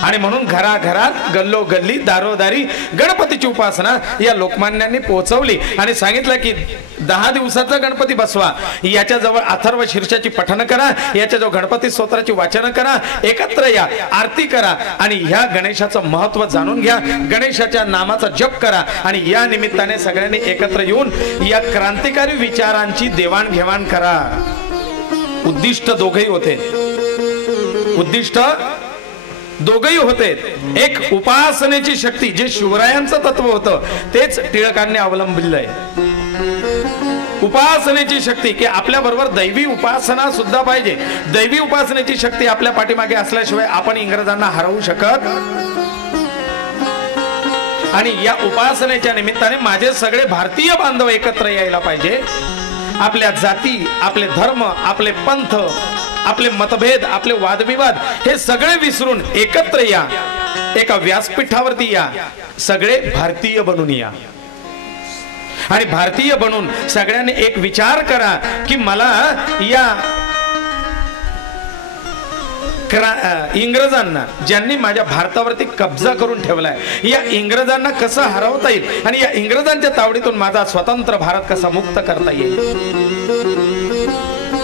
आणि म्हणून घराघरात, गल्लोगल्ली, दारोदारी गणपतीची उपासना या लोकमान्यांनी पोहोचवली आणि सांगितलं की 10 दिवसाचा गणपती बसवा. याच्याजवळ अथर्व शीर्षाची पठण करा, याच्याजवळ गणपती स्तोत्राची वाचन करा, एकत्र या, आरती करा आणि ह्या गणेशाचं महत्व जाणून घ्या, गणेशाच्या नामाचा जप करा. आणि या निमित्ताने सगळ्यांनी एकत्र येऊन या क्रांतिकारी विचारांची देवाणघेवाण करा. उद्दिष्ट दोघेही होते. उद्दिष्ट दोघेही होते. एक उपासनेची शक्ती, जे शिवरायांचं तत्व होतं तेच टिळकांनी अवलंबिलंय. उपासनेची शक्ती की आपल्या बरोबर दैवी उपासना सुद्धा पाहिजे. दैवी उपासनेची शक्ती आपल्या पाठीमागे असल्याशिवाय आपण इंग्रजांना हरवू शकत. आणि या उपासनेच्या निमित्ताने माझे सगळे भारतीय बांधव एकत्र यायला पाहिजे. आपल्या जाती, आपले धर्म, आपले पंथ, आपले मतभेद, आपले वादविवाद हे सगळे विसरून एकत्र या, एका व्यासपीठावरती या, सगळे भारतीय बनून या. आणि भारतीय बनून सगळ्यांनी एक विचार करा की मला या इंग्रजांना, ज्यांनी माझ्या भारतावरती कब्जा करून ठेवलाय, या इंग्रजांना कसं हरवता येईल आणि या इंग्रजांच्या तावडीतून माझा स्वतंत्र भारत कसा मुक्त करता येईल.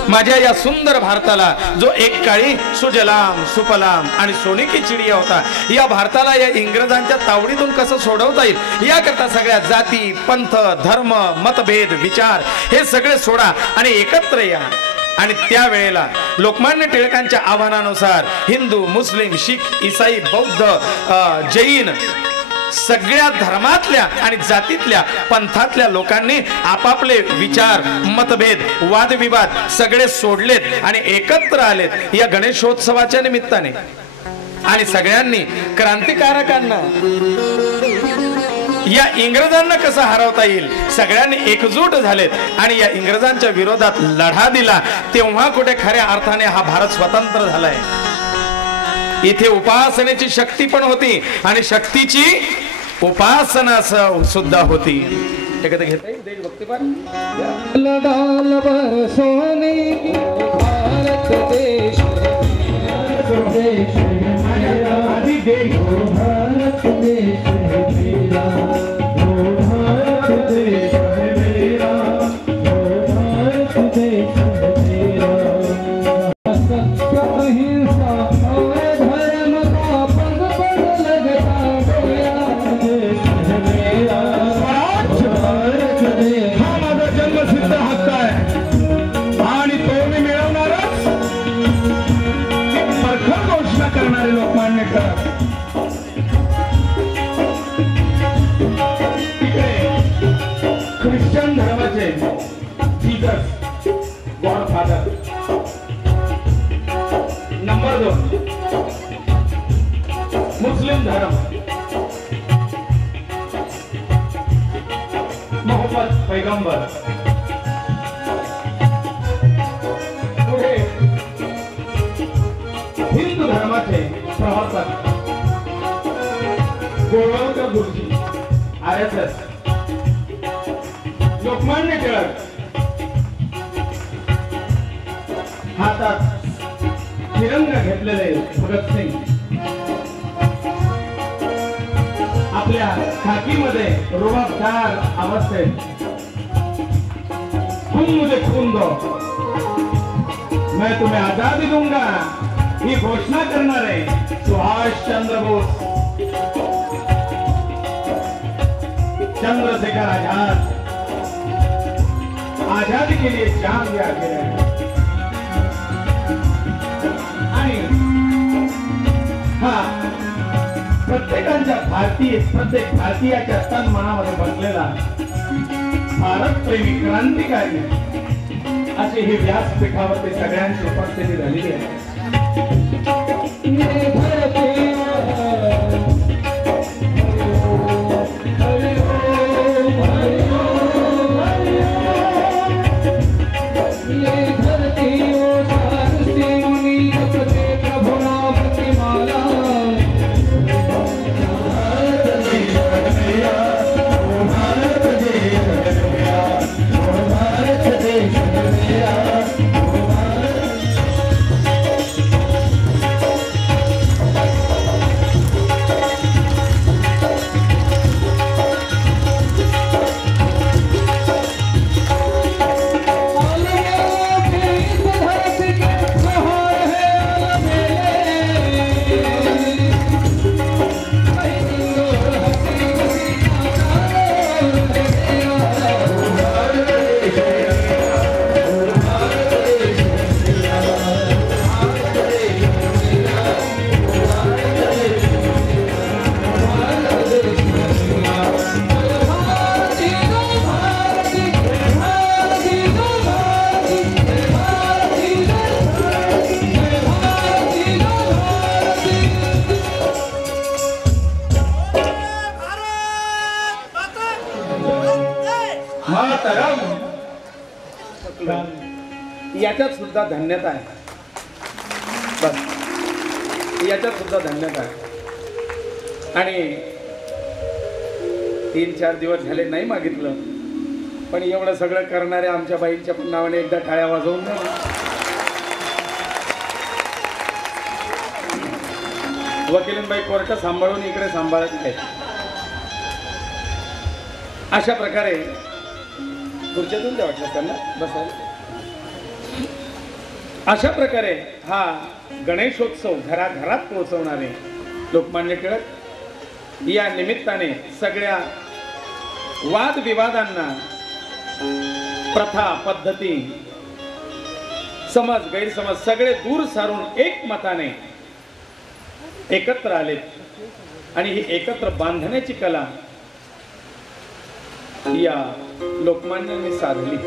माझ्या या सुंदर भारताला, जो एक काळी सुजलाम सुफलाम आणि सोनेकी चिडिया होता, या भारताला या इंग्रजांच्या तावडीतून कसं सोडवता येईल, याकरता सगळ्या जाती, पंथ, धर्म, मतभेद, विचार हे सगळे सोडा आणि एकत्र या. आणि त्यावेळेला लोकमान्य टिळकांच्या आव्हानानुसार हिंदू, मुस्लिम, शीख, ईसाई, बौद्ध, जैन सगळ्या धर्मातल्या आणि जातीतल्या, पंथातल्या लोकांनी आपापले विचार, मतभेद, वादविवाद सगळे सोडलेत आणि एकत्र आलेत या गणेशोत्सवाच्या निमित्ताने. आणि सगळ्यांनी क्रांतिकारकांना, या इंग्रजांना कसं हरवता येईल, सगळ्यांनी एकजूट झालेत आणि या इंग्रजांच्या विरोधात लढा दिला. तेव्हा कुठे खऱ्या अर्थाने हा भारत स्वतंत्र झालाय. इथे उपासनेची शक्ती पण होती आणि शक्तीची उपासना सुद्धा होती. एखादं घेता येईल देशभक्तीपर. ख्रिश्चन धर्माचे जीसस गॉडफादर नंबर 2 मुस्लिम धर्म मोहम्मद पैगंबर पुढे हिंदू धर्माचे प्रवर्तक गोळवलकर गुरुजी RSS लोकमान्य टिळक हातात तिरंगा घेतलेले भगतसिंग आपल्या खाकीमध्ये रुबाबदार अवस्थेत तुम मुझे खून दो मैं तुम्हें आजादी दूंगा ही घोषणा करणारे सुभाष चंद्र बोस चंद्रशेखर आजाद आजादी के लिए जान दिया गया आणि हा प्रत्येक भारतीयाच्या तन मनामध्ये बसलेला भारत प्रेमी क्रांतिकारी अशी ही व्यासपीठावरती सगळ्यांची उपस्थिती झालेली आहे. याच्यात सुद्धा धन्यता आहे. बस याच्यात सुद्धा धन्यता आहे. आणि 3-4 दिवस झाले नाही मागितलं, पण एवढं सगळं करणारे आमच्या बाईंच्या पण नावाने एकदा टाळ्या वाजवून द्या. वकीलबाई कोर्ट सांभाळून इकडे सांभाळत आहेत. अशा प्रकारे खुर्च्यातून द्या वाटलं त्यांना बसायला. अशा प्रकारे हा गणेशोत्सव घराघरात पोहोचवणारे लोकमान्य टिळक या निमित्ताने सगळ्या वादविवादांना, प्रथा पद्धती, समज गैरसमज सगळे दूर सारून एकमताने एकत्र आलेत आणि ही एकत्र बांधण्याची कला या लोकमान्यांनी साधली.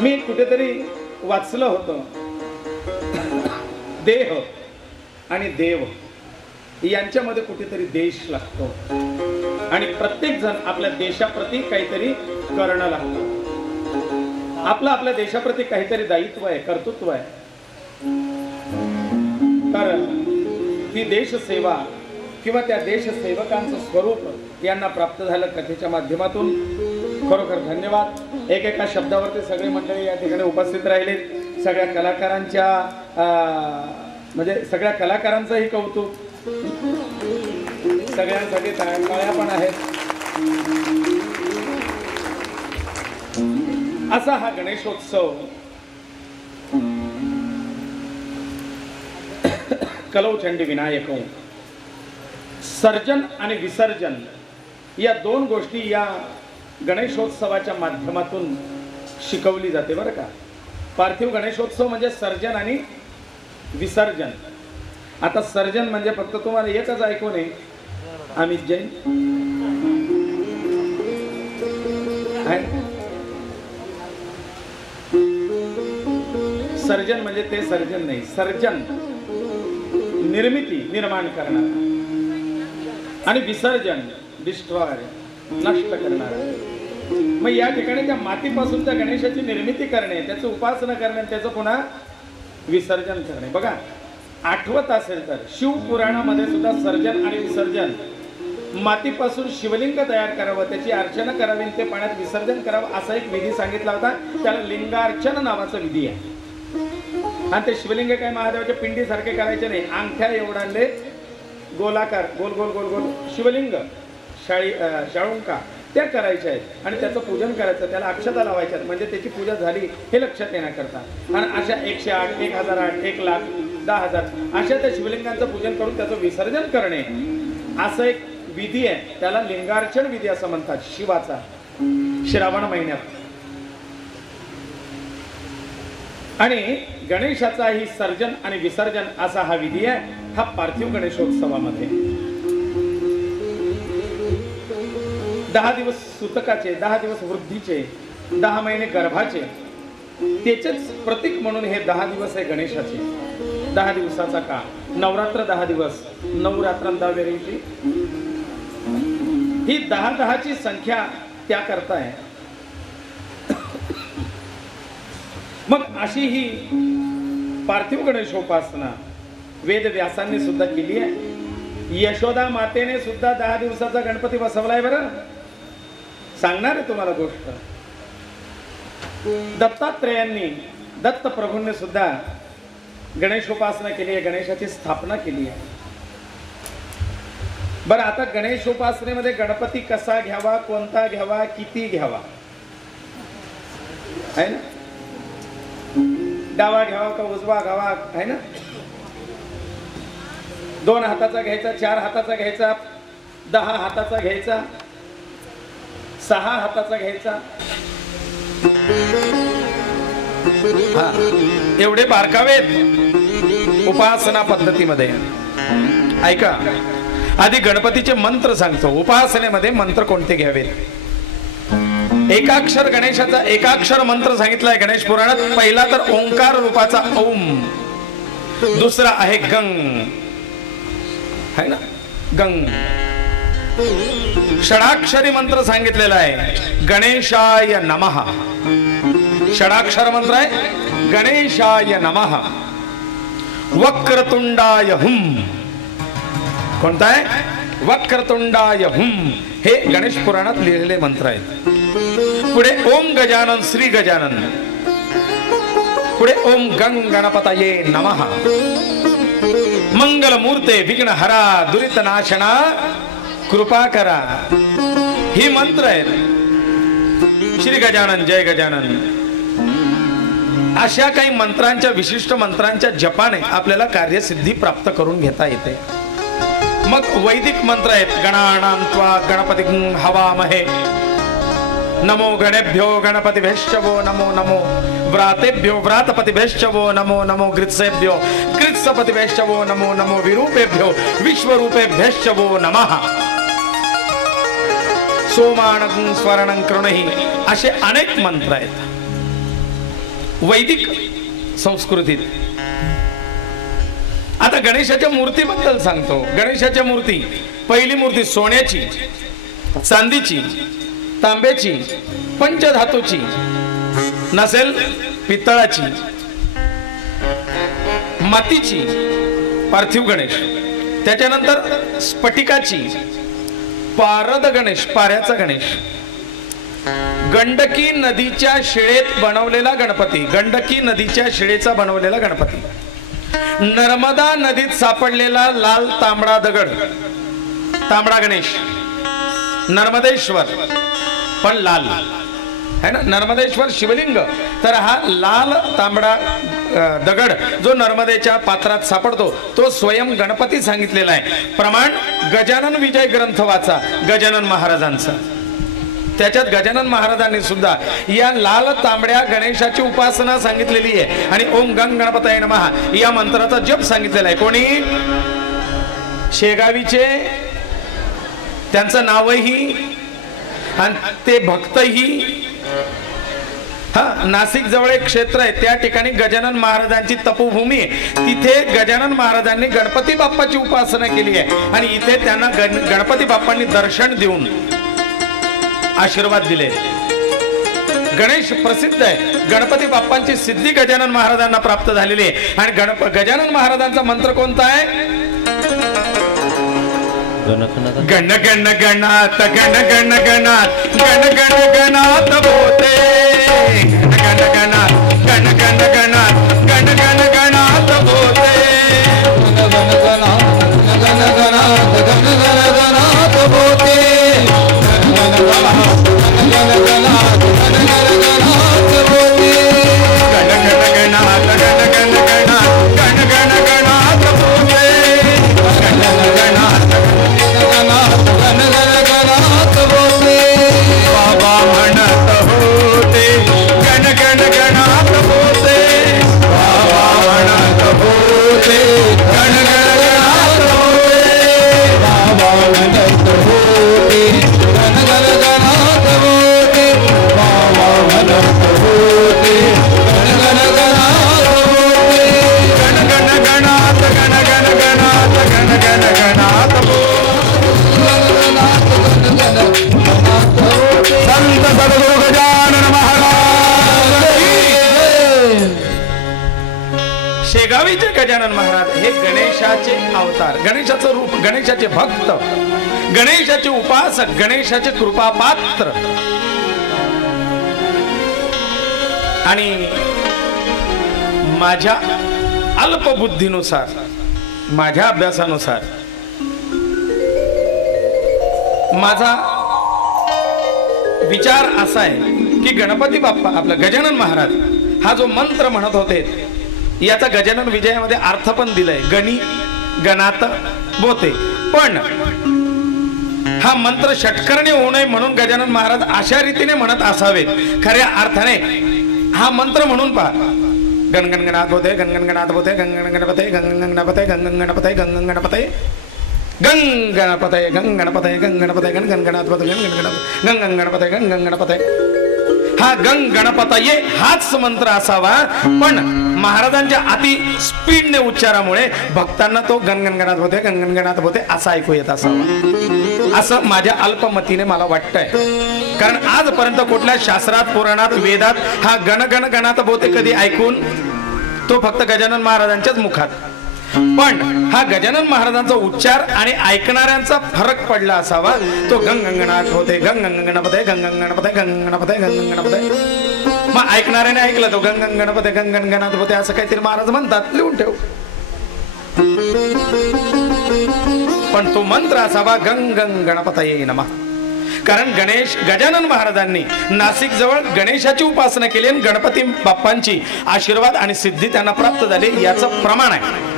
मी कुठेतरी वाचलं होतं, देह आणि देव यांच्यामध्ये कुठेतरी देश लागतो आणि प्रत्येक जण आपल्या देशाप्रती काहीतरी करणं लागतं. आपल्या देशाप्रती काहीतरी दायित्व आहे, कर्तृत्व आहे. कारण ती देशसेवा किंवा त्या देशसेवकांचं स्वरूप यांना प्राप्त झालं कथेच्या माध्यमातून. खरोखर धन्यवाद. एकेका शब्दावरती सगळे मंडळी या ठिकाणी उपस्थित राहिले. सगळ्या कलाकारांच्या म्हणजे सगळ्या कलाकारांचंही कौतुक, सगळ्यांसाठी टाळ्या पण आहेत. असा हा गणेशोत्सव कलौ चंडी विनायक, सर्जन आणि विसर्जन या दोन गोष्टी या गणेशोत्सवाच्या माध्यमातून शिकवली जाते बरं का. पार्थिव गणेशोत्सव म्हणजे सर्जन आणि विसर्जन. आता सर्जन म्हणजे फक्त तुम्हाला एकच ऐकून आहे, अमित जैन सर्जन म्हणजे ते सर्जन नाही, सर्जन निर्मिती निर्माण करणार आणि विसर्जन डिस्ट्रॉय नष्ट करणार. मग या ठिकाणी त्या मातीपासून त्या गणेशाची निर्मिती करणे, त्याचं उपासना करणे, त्याचं पुन्हा विसर्जन करणे. बघा आठवत असेल तर शिवपुराणामध्ये सुद्धा सर्जन आणि विसर्जन, मातीपासून शिवलिंग तयार करावं, त्याची अर्चना करावी, ते पाण्यात विसर्जन करावं असा एक विधी सांगितला होता. त्याला लिंगार्चन नावाचा विधी आहे. आणि ते शिवलिंग काय महादेवाच्या पिंडी सारखे करायचे नाही, अंगठ्या एवढाले गोलाकार गोल गोल गोल गोल शिवलिंग शाळुंका त्या करायच्या आहेत आणि त्याचं पूजन करायचं, त्याला अक्षता लावायच्या म्हणजे त्याची पूजा झाली हे लक्षात येण्याकरता. आणि अशा 108, 1008, 1,00,000, 10,000 अशा त्या शिवलिंगांचं पूजन करून त्याचं विसर्जन करणे असं एक विधी आहे. त्याला लिंगार्चन विधी असं म्हणतात. शिवाचा श्रावण महिन्यात. आणि गणेशाचा ही सर्जन आणि विसर्जन असा हा विधी आहे हा पार्थिव गणेशोत्सवामध्ये. 10 दिवस सुतकाचे, 10 दिवस वृद्धीचे, 10 महिने गर्भाचे, त्याचेच प्रतीक म्हणून हे 10 दिवस आहे गणेशाचे. 10 दिवसाचा काळ, नवरात्र 10 दिवस, 9 रात्रांदा वेळेची ही 10-10ची संख्या त्या करता आहे. मग अशी ही पार्थिव गणेशोपासना वेद व्यासांनी सुद्धा केली आहे. यशोदा मातेने सुद्धा 10 दिवसाचा गणपती बसवलाय बरं. सांगणार आहे तुम्हाला गोष्ट. दत्तात्रेयांनी, दत्त प्रभूंनी सुद्धा गणेशोपासना केली आहे, गणेशाची स्थापना केली आहे. बरं आता गणेशोपासनेमध्ये गणपती कसा घ्यावा, कोणता घ्यावा, किती घ्यावा आहे ना. डावा घ्यावा का उजवा घ्यावा आहे ना. 2 हाताचा घ्यायचा, 4 हाताचा घ्यायचा, 10 हाताचा घ्यायचा, 6 हाताचा घ्यायचा. एवढे बारकावेत उपासना पद्धतीमध्ये. ऐका, आधी गणपतीचे मंत्र सांगतो. उपासनेमध्ये मंत्र कोणते घ्यावेत. एकाक्षर गणेशाचा एकाक्षर मंत्र सांगितलाय गणेश पुराणात. पहिला तर ओंकार रूपाचा ओम, दुसरा आहे गंग है ना, गंग. षडाक्षरी मंत्र सांगितलेला आहे गणेशाय नमः. षडाक्षर मंत्र आहे गणेशाय नमः. वक्रतुंडाय हुम. कोणता आहे? वक्रतुंडाय हुम. हे गणेश पुराणात लिहिलेले मंत्र आहेत. पुढे ओम गजानन श्री गजानन. पुढे ओम गंग गणपतये नमः. मंगल मूर्ते विघ्न हरा दुरित नाशना कृपा करा. ही मंत्र आहेत. श्री गजानन जय गजानन अशा काही मंत्रांच्या, विशिष्ट मंत्रांच्या जपाने आपल्याला कार्यसिद्धी प्राप्त करून घेता येते. मग वैदिक मंत्र आहेत. गणानां त्वा गणपती हवामहे. नमो गणेभ्यो गणपतिभ्यश्चवो नमो नमो. व्रातेभ्यो व्रातपतिभ्यश्चवो नमो नमो. गृत्सेभ्यो गृत्सपतिभ्यश्चवो नमो नमो. विरूपेभ्यो विश्वरूपेभ्यश्चवो नमः. सोमानं स्वरणं कृणहि असे अनेक मंत्र आहेत वैदिक संस्कृतीत. आता गणेशाच्या मूर्तीबद्दल सांगतो. गणेशाच्या मूर्ती, पहिली मूर्ती सोन्याची, चांदीची, तांब्याची, पंचधातूची, नसेल पितळाची, मातीची पार्थिव गणेश. त्याच्यानंतर स्फटिकाची, पारद गणेश, पाऱ्याचा गणेश, गंडकी नदीच्या शिळेत बनवलेला गणपती, गंडकी नदीच्या शिळेचा बनवलेला गणपती, नर्मदा नदीत सापडलेला लाल तांबडा दगड, तांबडा गणेश, नर्मदेश्वर पण लाल है ना, नर्मदेश्वर शिवलिंग, तर हा लाल तांबडा दगड जो नर्मदेच्या पात्रात सापडतो तो स्वयं गणपती सांगितलेला आहे. प्रमाण गजानन विजय ग्रंथ वाचा गजानन महाराजांचा, त्याच्यात गजानन महाराजांनी सुद्धा या लाल तांबड्या गणेशाची उपासना सांगितलेली आहे आणि ओम गंग गणपतये नमः या मंत्राचा जप सांगितलेला आहे. कोणी? शेगावीचे, त्यांचं नावही आणि ते भक्तही. हा, नाशिक जवळ एक क्षेत्र आहे, त्या ठिकाणी गजानन महाराजांची तपोभूमी आहे. तिथे गजानन महाराजांनी गणपती बाप्पाची उपासना केली आहे आणि इथे त्यांना गणपती बाप्पांनी दर्शन देऊन आशीर्वाद दिले. गणेश प्रसिद्ध आहे, गणपती बाप्पांची सिद्धी गजानन महाराजांना प्राप्त झालेली आहे. आणि गजानन महाराजांचा मंत्र कोणता आहे? गण गण गणात गण गण गणात गण गण गणात बोते, गण गणात गण गण गणात गण गण गणात बोते, गण गण गणात गण गण गणात बोते, गण गण गणात गण गण गणात बोते, गण गण गणात गण गण गणात गण गण गणात बोते, गण गणात गण गण गणात बोते. बाबा म्हणत होते गण गण गणात बोते, बाबा म्हणत होते गण गण गणात बोते, बाबा म्हणत होते गण गण गणात बोते, बाबा म्हणत होते गण गण गणात बोते, गण गण गणात गण गण गणात गण गण गणात बोते. संत सद्गुरु गजानन महाराज. शेगावीचे गजानन महाराज हे गणेशाचे अवतार, गणेशाचं रूप, गणेशाचे भक्त, गणेशाचे उपासक, गणेशाचे कृपापात्र. आणि माझ्या अल्पबुद्धीनुसार, माझ्या अभ्यासानुसार, माझा विचार असा आहे की गणपती बाप्पा आपला गजानन महाराज हा जो मंत्र म्हणत होते याचा गजानन विजयामध्ये अर्थ पण दिलाय, गणी गणात बोते. पण हा मंत्र षटकर्णी होऊ नये म्हणून गजानन महाराज अशा रीतीने म्हणत असावेत. खऱ्या अर्थाने हा मंत्र म्हणून पहा, गण गण गणात बोते, गण गण गणात बोते, गण गण गणपते, गण गण गणपते, गण गण गणपते, गण गण गणपते, गंग गणपतये गंग गणपतये गंग गणपतये गण गण गणात गंग गणपतये गंग गणपतये. हा गंग गणपतये हाच मंत्र असावा, पण महाराजांच्या अति स्पीडने उच्चारामुळे भक्तांना तो गण गण गणात होते गंग गण गणात होते असा ऐकू येत असावा, असं माझ्या अल्पमतीने मला वाटतंय. कारण आजपर्यंत कुठल्या शास्त्रात, पुराणात, वेदात हा गण गण गणात बोते कधी ऐकून तो फक्त गजानन महाराजांच्याच मुखात. पण हा गजानन महाराजांचा उच्चार आणि ऐकणाऱ्यांचा फरक पडला असावा. तो गंगंगणात होते गंगंगणपते गंगंगणपते गंगंगणपते गंगंगणपते. मग ऐकणाऱ्याने ऐकलं तो गंगंगणपते गंगंगणात होते असं काहीतरी महाराज म्हणतात, लिहून ठेव. पण तो मंत्र असावा गंगंगणपतये नमः. कारण गजानन महाराजांनी नाशिक जवळ गणेशाची उपासना केली आणि गणपती बाप्पांची आशीर्वाद आणि सिद्धी त्यांना प्राप्त झाली याचं प्रमाण आहे.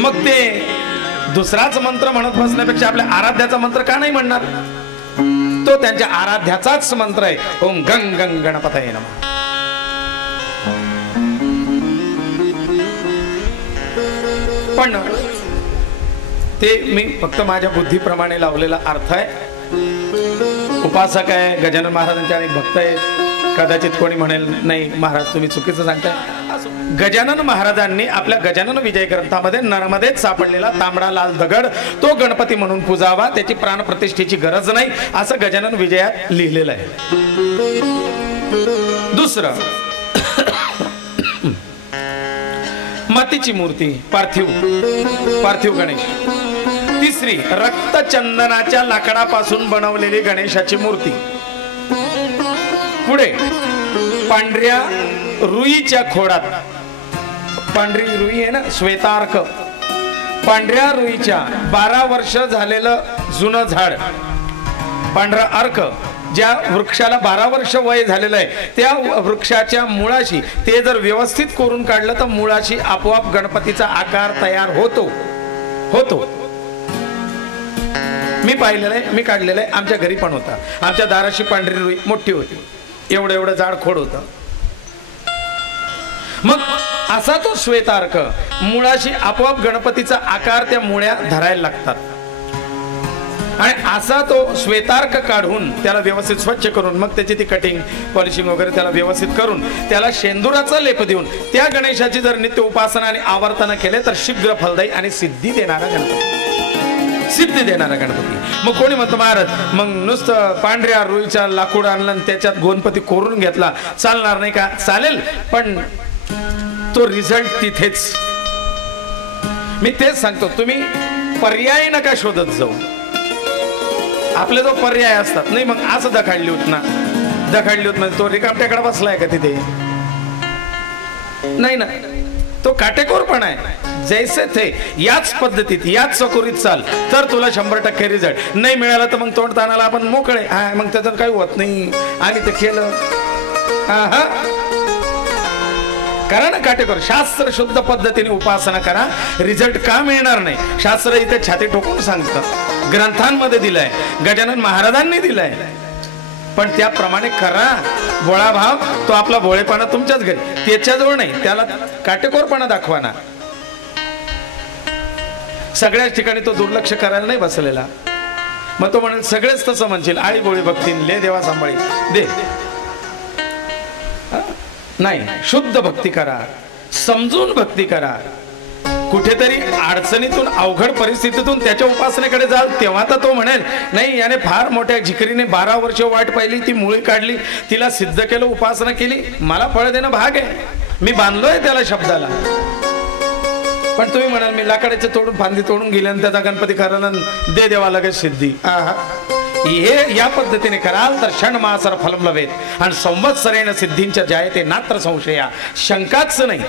मग ते दुसराच मंत्र म्हणत बसण्यापेक्षा आपल्या आराध्याचा मंत्र का नाही म्हणणार? तो त्यांच्या आराध्याचाच मंत्र आहे, ओम गंग गंग गणपतये नमः. पण ते मी फक्त माझ्या बुद्धीप्रमाणे लावलेला अर्थ आहे. उपासक आहे, गजानन महाराजांचे अनेक भक्त आहेत. कदाचित कोणी म्हणेल नाही महाराज तुम्ही चुकीचं सांगताय. गजानन महाराजांनी आपल्या गजानन विजय ग्रंथामध्ये नर्मदेत सापडलेला तांबडा लाल दगड तो गणपती म्हणून पूजावा, त्याची प्राण प्रतिष्ठेची गरज नाही असं गजानन विजयात लिहिलेलं आहे. दुसरं, मातीची मूर्ती, पार्थिव गणेश. तिसरी रक्तचंदनाच्या लाकडापासून बनवलेली गणेशाची मूर्ती. पुढे पांढऱ्या रुईच्या खोडात, पांढरी रुई आहे ना, श्वेतार्क, पांढऱ्या रुईच्या 12 वर्ष झालेलं जुनं झाड, पांढरा अर्क, ज्या वृक्षाला 12 वर्ष वय झालेलं आहे त्या वृक्षाच्या मुळाशी ते जर व्यवस्थित करून काढलं तर मुळाशी आपोआप गणपतीचा आकार तयार होतो. मी पाहिलेलं आहे, मी काढलेलं आहे, आमच्या घरी पण होता. आमच्या दाराशी पांढरी रुई मोठी होती, एवढं जाड खोड होतं. मग असा तो श्वेतार्क, मुळाशी आपोआप गणपतीचा आकार त्या मुळ्या धरायला लागतात. आणि असा तो श्वेतार्क काढून त्याला व्यवस्थित स्वच्छ करून मग त्याची ती कटिंग पॉलिशिंग वगैरे त्याला व्यवस्थित करून त्याला शेंदुराचा लेप देऊन त्या गणेशाची जर नित्य उपासना आणि आवर्तन केले तर शीघ्र फलदायी आणि सिद्धी देणारा गणपती. मग कोणी म्हणतो महाराज मग नुसतं पांढऱ्या रुईचा लाकूड आणलं आणि त्याच्यात गणपती कोरून घेतला चालणार नाही का? चालेल, पण तो रिझल्ट तिथेच. मी तेच सांगतो, तुम्ही पर्याय नका शोधत जाऊ. आपले जो पर्याय असतात नाही, मग असं दखाडली होत म्हणजे तो रिकामट्याकडे बसलाय का तिथे? नाही ना, तो काटेकोरपणा आहे. जैसे थे याच पद्धतीत याच चकोरीत चाल तर तुला 100% रिझल्ट. नाही मिळाला तर मग तोंड तानाला आपण मोकळे, मग त्याचं काही होत नाही, आम्ही ते केलं. करा ना काटेकोर, शास्त्र शुद्ध पद्धतीने उपासना करा. रिझल्ट का मिळणार नाही? शास्त्र इथे छाती ठोकून सांगतात, ग्रंथांमध्ये दिलाय, गजानन महाराजांनी दिलाय. पण त्याप्रमाणे करा. भोळा भाव तो आपला भोळेपणा तुमच्याच घरी, त्याच्याजवळ नाही, त्याला काटेकोरपणा दाखवा ना. सगळ्याच ठिकाणी तो दुर्लक्ष करायला नाही बसलेला. मग तो म्हणेल सगळेच तसं म्हणशील, आळी बोळी भक्तीन ले देवा सांभाळी दे. नाही, शुद्ध भक्ती करा, समजून भक्ती करा. कुठेतरी अडचणीतून अवघड परिस्थितीतून त्याच्या उपासनेकडे जाल तेव्हा तर तो म्हणेल नाही, याने फार मोठ्या झिकरीने 12 वर्ष वाट पाहिली, ती मुळी काढली, तिला सिद्ध केलं, उपासना केली, मला फळ देणं भाग आहे, मी बांधलोय त्याला शब्दाला. पण तुम्ही म्हणाल मी लाकडाचे तोडून फांदी तोडून गेले आणि त्याचा गणपती करायला दे देवा लगेच सिद्धी. हे या पद्धतीने कराल तर षण्मासर फलम लभेत आणि संवत्सरेण सिद्धींच्या जायते नात्र संशया. शंकाच नाही,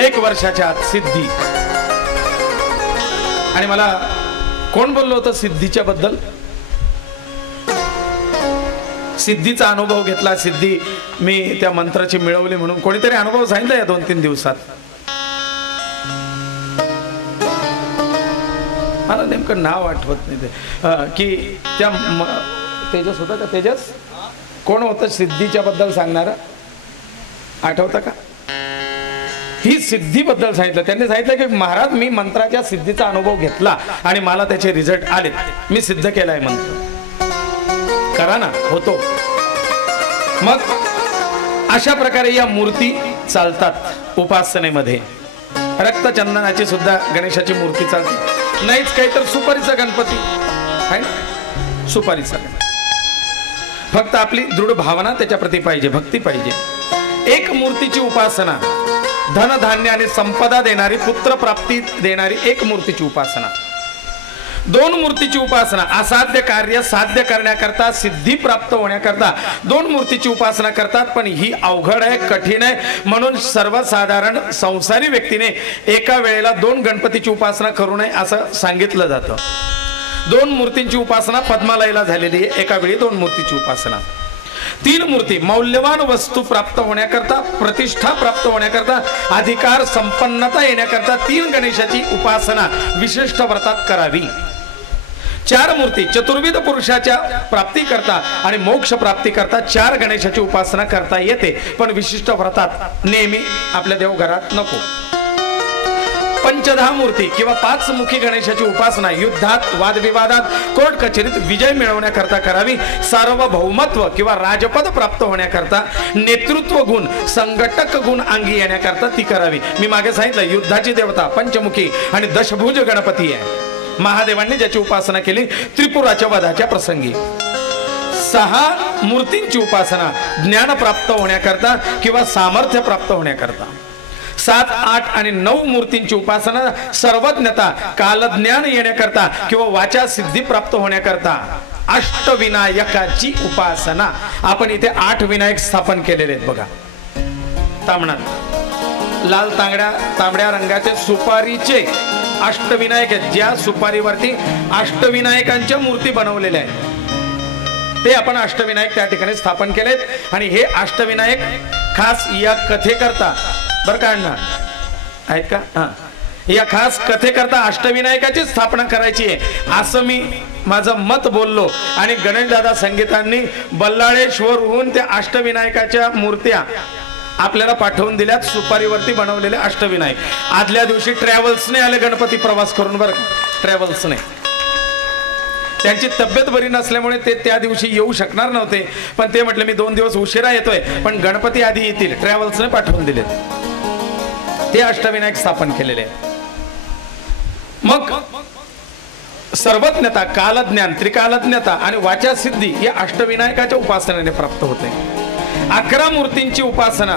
1 वर्षाच्या आत सिद्धी. आणि मला कोण बोललो होतं सिद्धीच्या बद्दल? सिद्धीचा अनुभव घेतला, सिद्धी मी त्या मंत्राची मिळवली म्हणून कोणीतरी अनुभव सांगितला या 2-3 दिवसात. मला नेमकं नाव आठवत नाही ते, की त्या तेजस होता का? तेजस कोण होतं सिद्धीच्या बद्दल सांगणार? आठवतं का? ही सिद्धीबद्दल सांगितलं त्यांनी. सांगितलं की महाराज मी मंत्राच्या सिद्धीचा अनुभव घेतला आणि मला त्याचे रिझल्ट आले, मी सिद्ध केलाय मंत्र. करा ना, होतो. मग अशा प्रकारे या मूर्ती चालतात उपासनेमध्ये. रक्तचंदनाची सुद्धा गणेशाची मूर्ती चालते. नाहीच काही तर सुपारीचा गणपती आहे ना, सुपारीचा. फक्त आपली दृढ भावना त्याच्याप्रती पाहिजे, भक्ती पाहिजे. एक मूर्तीची उपासना, धन धान्य आणि संपदा देणारी, पुत्र प्राप्ती देणारी एक मूर्तीची उपासना. 2 मूर्तीची उपासना, असाध्य कार्य साध्य करण्याकरता, सिद्धी प्राप्त होण्याकरता 2 मूर्तीची उपासना करतात. पण ही अवघड आहे, कठीण आहे, म्हणून सर्वसाधारण संसारी व्यक्तीने एका वेळेला 2 गणपतीची उपासना करू नये असं सांगितलं जातं. 2 मूर्तींची उपासना पद्मालयाला झालेली आहे, एका वेळी 2 मूर्तीची उपासना. 3 मूर्ती मौल्यवान वस्तू प्राप्त होण्याकरता, प्रतिष्ठा प्राप्त होण्याकरता, अधिकार संपन्नता येण्याकरता 3 गणेशाची उपासना विशिष्ट व्रतात करावी. 4 मूर्ती चतुर्विध पुरुषाच्या प्राप्ती करता आणि मोक्ष प्राप्ती करता 4 गणेशाची उपासना करता येते, पण विशिष्ट व्रतात नेहमी आपल्या देवघरात नको. 15 मूर्ती किंवा 5 मुखी गणेशाची उपासना युद्धात, वादविवादात, कोर्ट कचेरीत विजय मिळवण्याकरता करावी. सार्वभौमत्व किंवा राजपद प्राप्त होण्याकरता, नेतृत्व गुण, संघटक गुण अंगी येण्याकरता ती करावी. मी मागे सांगितलं युद्धाची देवता पंचमुखी आणि दशभुज गणपती आहे. महादेवांनी ज्याची उपासना केली त्रिपुराच्या वधाच्या प्रसंगी. 6 मूर्तींची उपासना ज्ञान प्राप्त होण्याकरता किंवा सामर्थ्य प्राप्त होण्याकरता. 7, 8 आणि 9 मूर्तींची उपासना सर्वज्ञता कालज्ञान येण्याकरता किंवा वाचा सिद्धी प्राप्त होण्याकरता अष्टविनायकाची उपासना आपण इथे 8 विनायक स्थापन केलेले आहेत बघा. तामणात लाल तांबड्या रंगाचे सुपारीचे अष्टविनायक आहेत. ज्या सुपारीवरती अष्टविनायकांच्या मूर्ती बनवलेल्या आहेत ते आपण अष्टविनायक त्या ठिकाणी स्थापन केलेत. आणि हे अष्टविनायक खास या कथेकरता बरं का अण्णा आहेत का, हा, या खास कथेकरता अष्टविनायकाची स्थापना करायची आहे असं मी माझं मत बोललो. आणि गणेशदादा संगीतांनी बल्लाळेश्वरहून त्या अष्टविनायकाच्या मूर्त्या आपल्याला पाठवून दिल्यात. सुपारीवरती बनवलेले अष्टविनायक. आदल्या दिवशी ट्रॅव्हल्सने आले गणपती प्रवास करून बरं, ट्रॅव्हल्सने. त्यांची तब्येत बरी नसल्यामुळे ते त्या दिवशी येऊ शकणार नव्हते, पण ते म्हटले मी 2 दिवस उशिरा येतोय पण गणपती आधी येतील. ट्रॅव्हल्सने पाठवून दिले, ते अष्टविनायक स्थापन केलेले. मग सर्वज्ञता, कालज्ञान, त्रिकालज्ञता आणि वाचा सिद्धी या अष्टविनायकाच्या उपासनेने प्राप्त होते. 11 मूर्तींची उपासना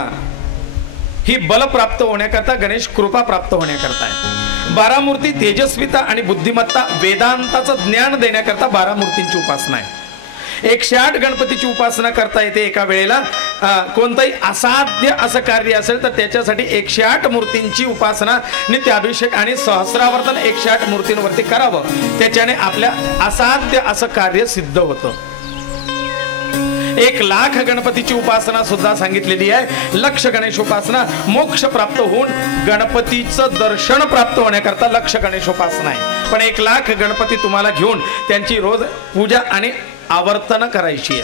ही बल प्राप्त होण्याकरता, गणेश कृपा प्राप्त होण्याकरता आहे. 12 मूर्ती तेजस्विता आणि बुद्धिमत्ता, वेदांताचं ज्ञान देण्याकरता 12 मूर्तींची उपासना आहे. 108 गणपतीची उपासना करता येते एका वेळेला. कोणतंही असाध्य असं कार्य असेल तर त्याच्यासाठी 108 मूर्तींची उपासना, नित्याभिषेक आणि सहस्रावर्तन 108 मूर्तींवरती करावं. त्याच्याने आपल्या असाध्य असं कार्य सिद्ध होतं. 1,00,000 गणपतीची उपासना सुद्धा सांगितलेली आहे. लक्ष गणेश उपासना मोक्ष प्राप्त होऊन गणपतीचं दर्शन प्राप्त होण्याकरता लक्ष गणेश उपासना आहे. पण 1,00,000 गणपती तुम्हाला घेऊन त्यांची रोज पूजा आणि आवर्तन करायची आहे.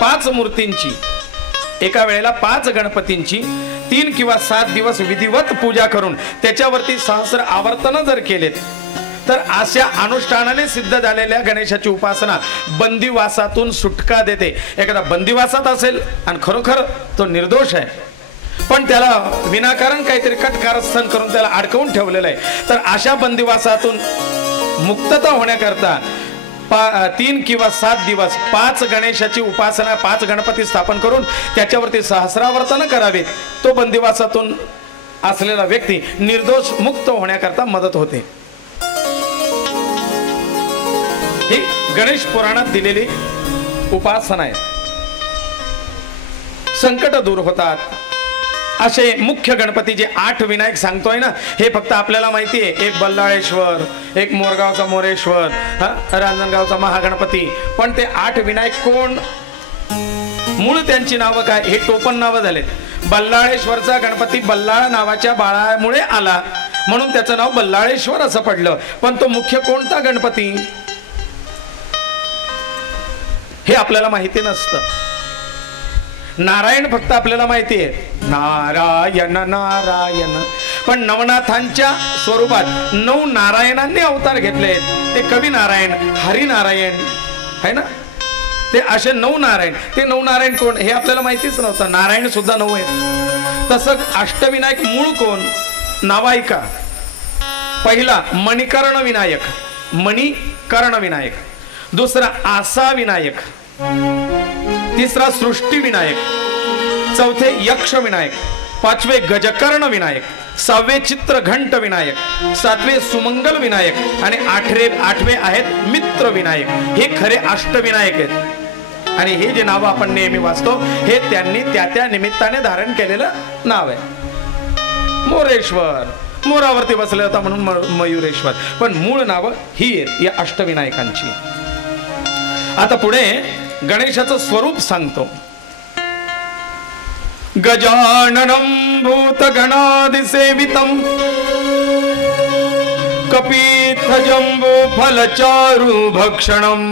5 मूर्तींची एका वेळेला 5 गणपतींची 3 किंवा 7 दिवस विधिवत पूजा करून त्याच्यावरती सहस्र आवर्तन जर केलेत तर अशा अनुष्ठानाने सिद्ध झालेल्या गणेशाची उपासना बंदिवासातून सुटका देते. एखादा बंदिवासात असेल आणि खरोखर तो निर्दोष आहे पण त्याला विनाकारण काहीतरी कटकारस्थान करून त्याला अडकवून ठेवलेलं आहे, तर अशा बंदिवासातून मुक्तता होण्याकरता 3 किंवा 7 दिवस 5 गणेशाची उपासना, 5 गणपती स्थापन करून त्याच्यावरती सहस्रावर्तन करावे. तो बंदिवासातून असलेला व्यक्ती निर्दोष मुक्त होण्याकरता मदत होते. ही गणेश पुराणात दिलेली उपासना आहे. संकट दूर होतात असे मुख्य गणपती जे 8 विनायक सांगतोय ना, हे फक्त आपल्याला माहिती आहे. एक बल्लाळेश्वर, एक मोरगावचा मोरेश्वर, रांजणगावचा महागणपती. पण ते 8 विनायक कोण, मूळ त्यांची नावं काय, हे टोपण नावं झालेत. बल्लाळेश्वरचा गणपती बल्लाळ नावाच्या बाळामुळे आला म्हणून त्याचं नाव बल्लाळेश्वर असं पडलं. पण तो मुख्य कोणता गणपती हे आपल्याला माहिती नसतं. नारायण फक्त आपल्याला माहिती आहे, नारायण नारायण. पण नवनाथांच्या स्वरूपात 9 नारायणांनी अवतार घेतले. ते कवी नारायण, हरिनारायण है ना, ते असे 9 नारायण. ते 9 नारायण कोण हे आपल्याला माहितीच नव्हतं. नारायण सुद्धा 9 आहेत. तसं अष्टविनायक मूळ कोण, नावायका. पहिला मणिकर्ण विनायक, मणिकर्ण विनायक. दुसरा आसा विनायक. तिसरा सृष्टी विनायक. चौथे यक्ष विनायक. 5वे गजकर्ण विनायक. 6वे चित्रघंट विनायक. 7वे सुमंगल विनायक. आणि 8वे आहेत मित्र विनायक. हे खरे अष्टविनायक आहेत. आणि हे जे नाव आपण नेहमी वाचतो हे त्यांनी त्या निमित्ताने धारण केलेलं नाव आहे. मोरेश्वर, मोरावरती बसले होता म्हणून मयुरेश्वर. पण मूळ नाव ही आहेत या अष्टविनायकांची. आता पुढे गणेशाचं स्वरूप सांगतो. गजाननं भूतगणादिसेवितं कपीथजम्बो फलचारु भक्षणं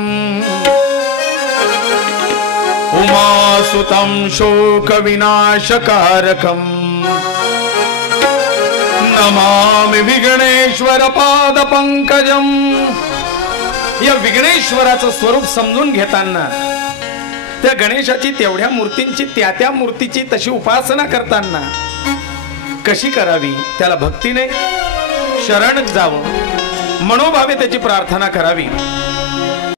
उमासुतं शोकविनाशकारकं नमामि विघ्नेश्वर पादपंकजं. या विघ्नेश्वराचं स्वरूप समजून घेताना, त्या गणेशाची तेवढ्या मूर्तींची त्या मूर्तीची तशी उपासना करताना कशी करावी, त्याला भक्तीने शरण जावं, मनोभावे त्याची प्रार्थना करावी.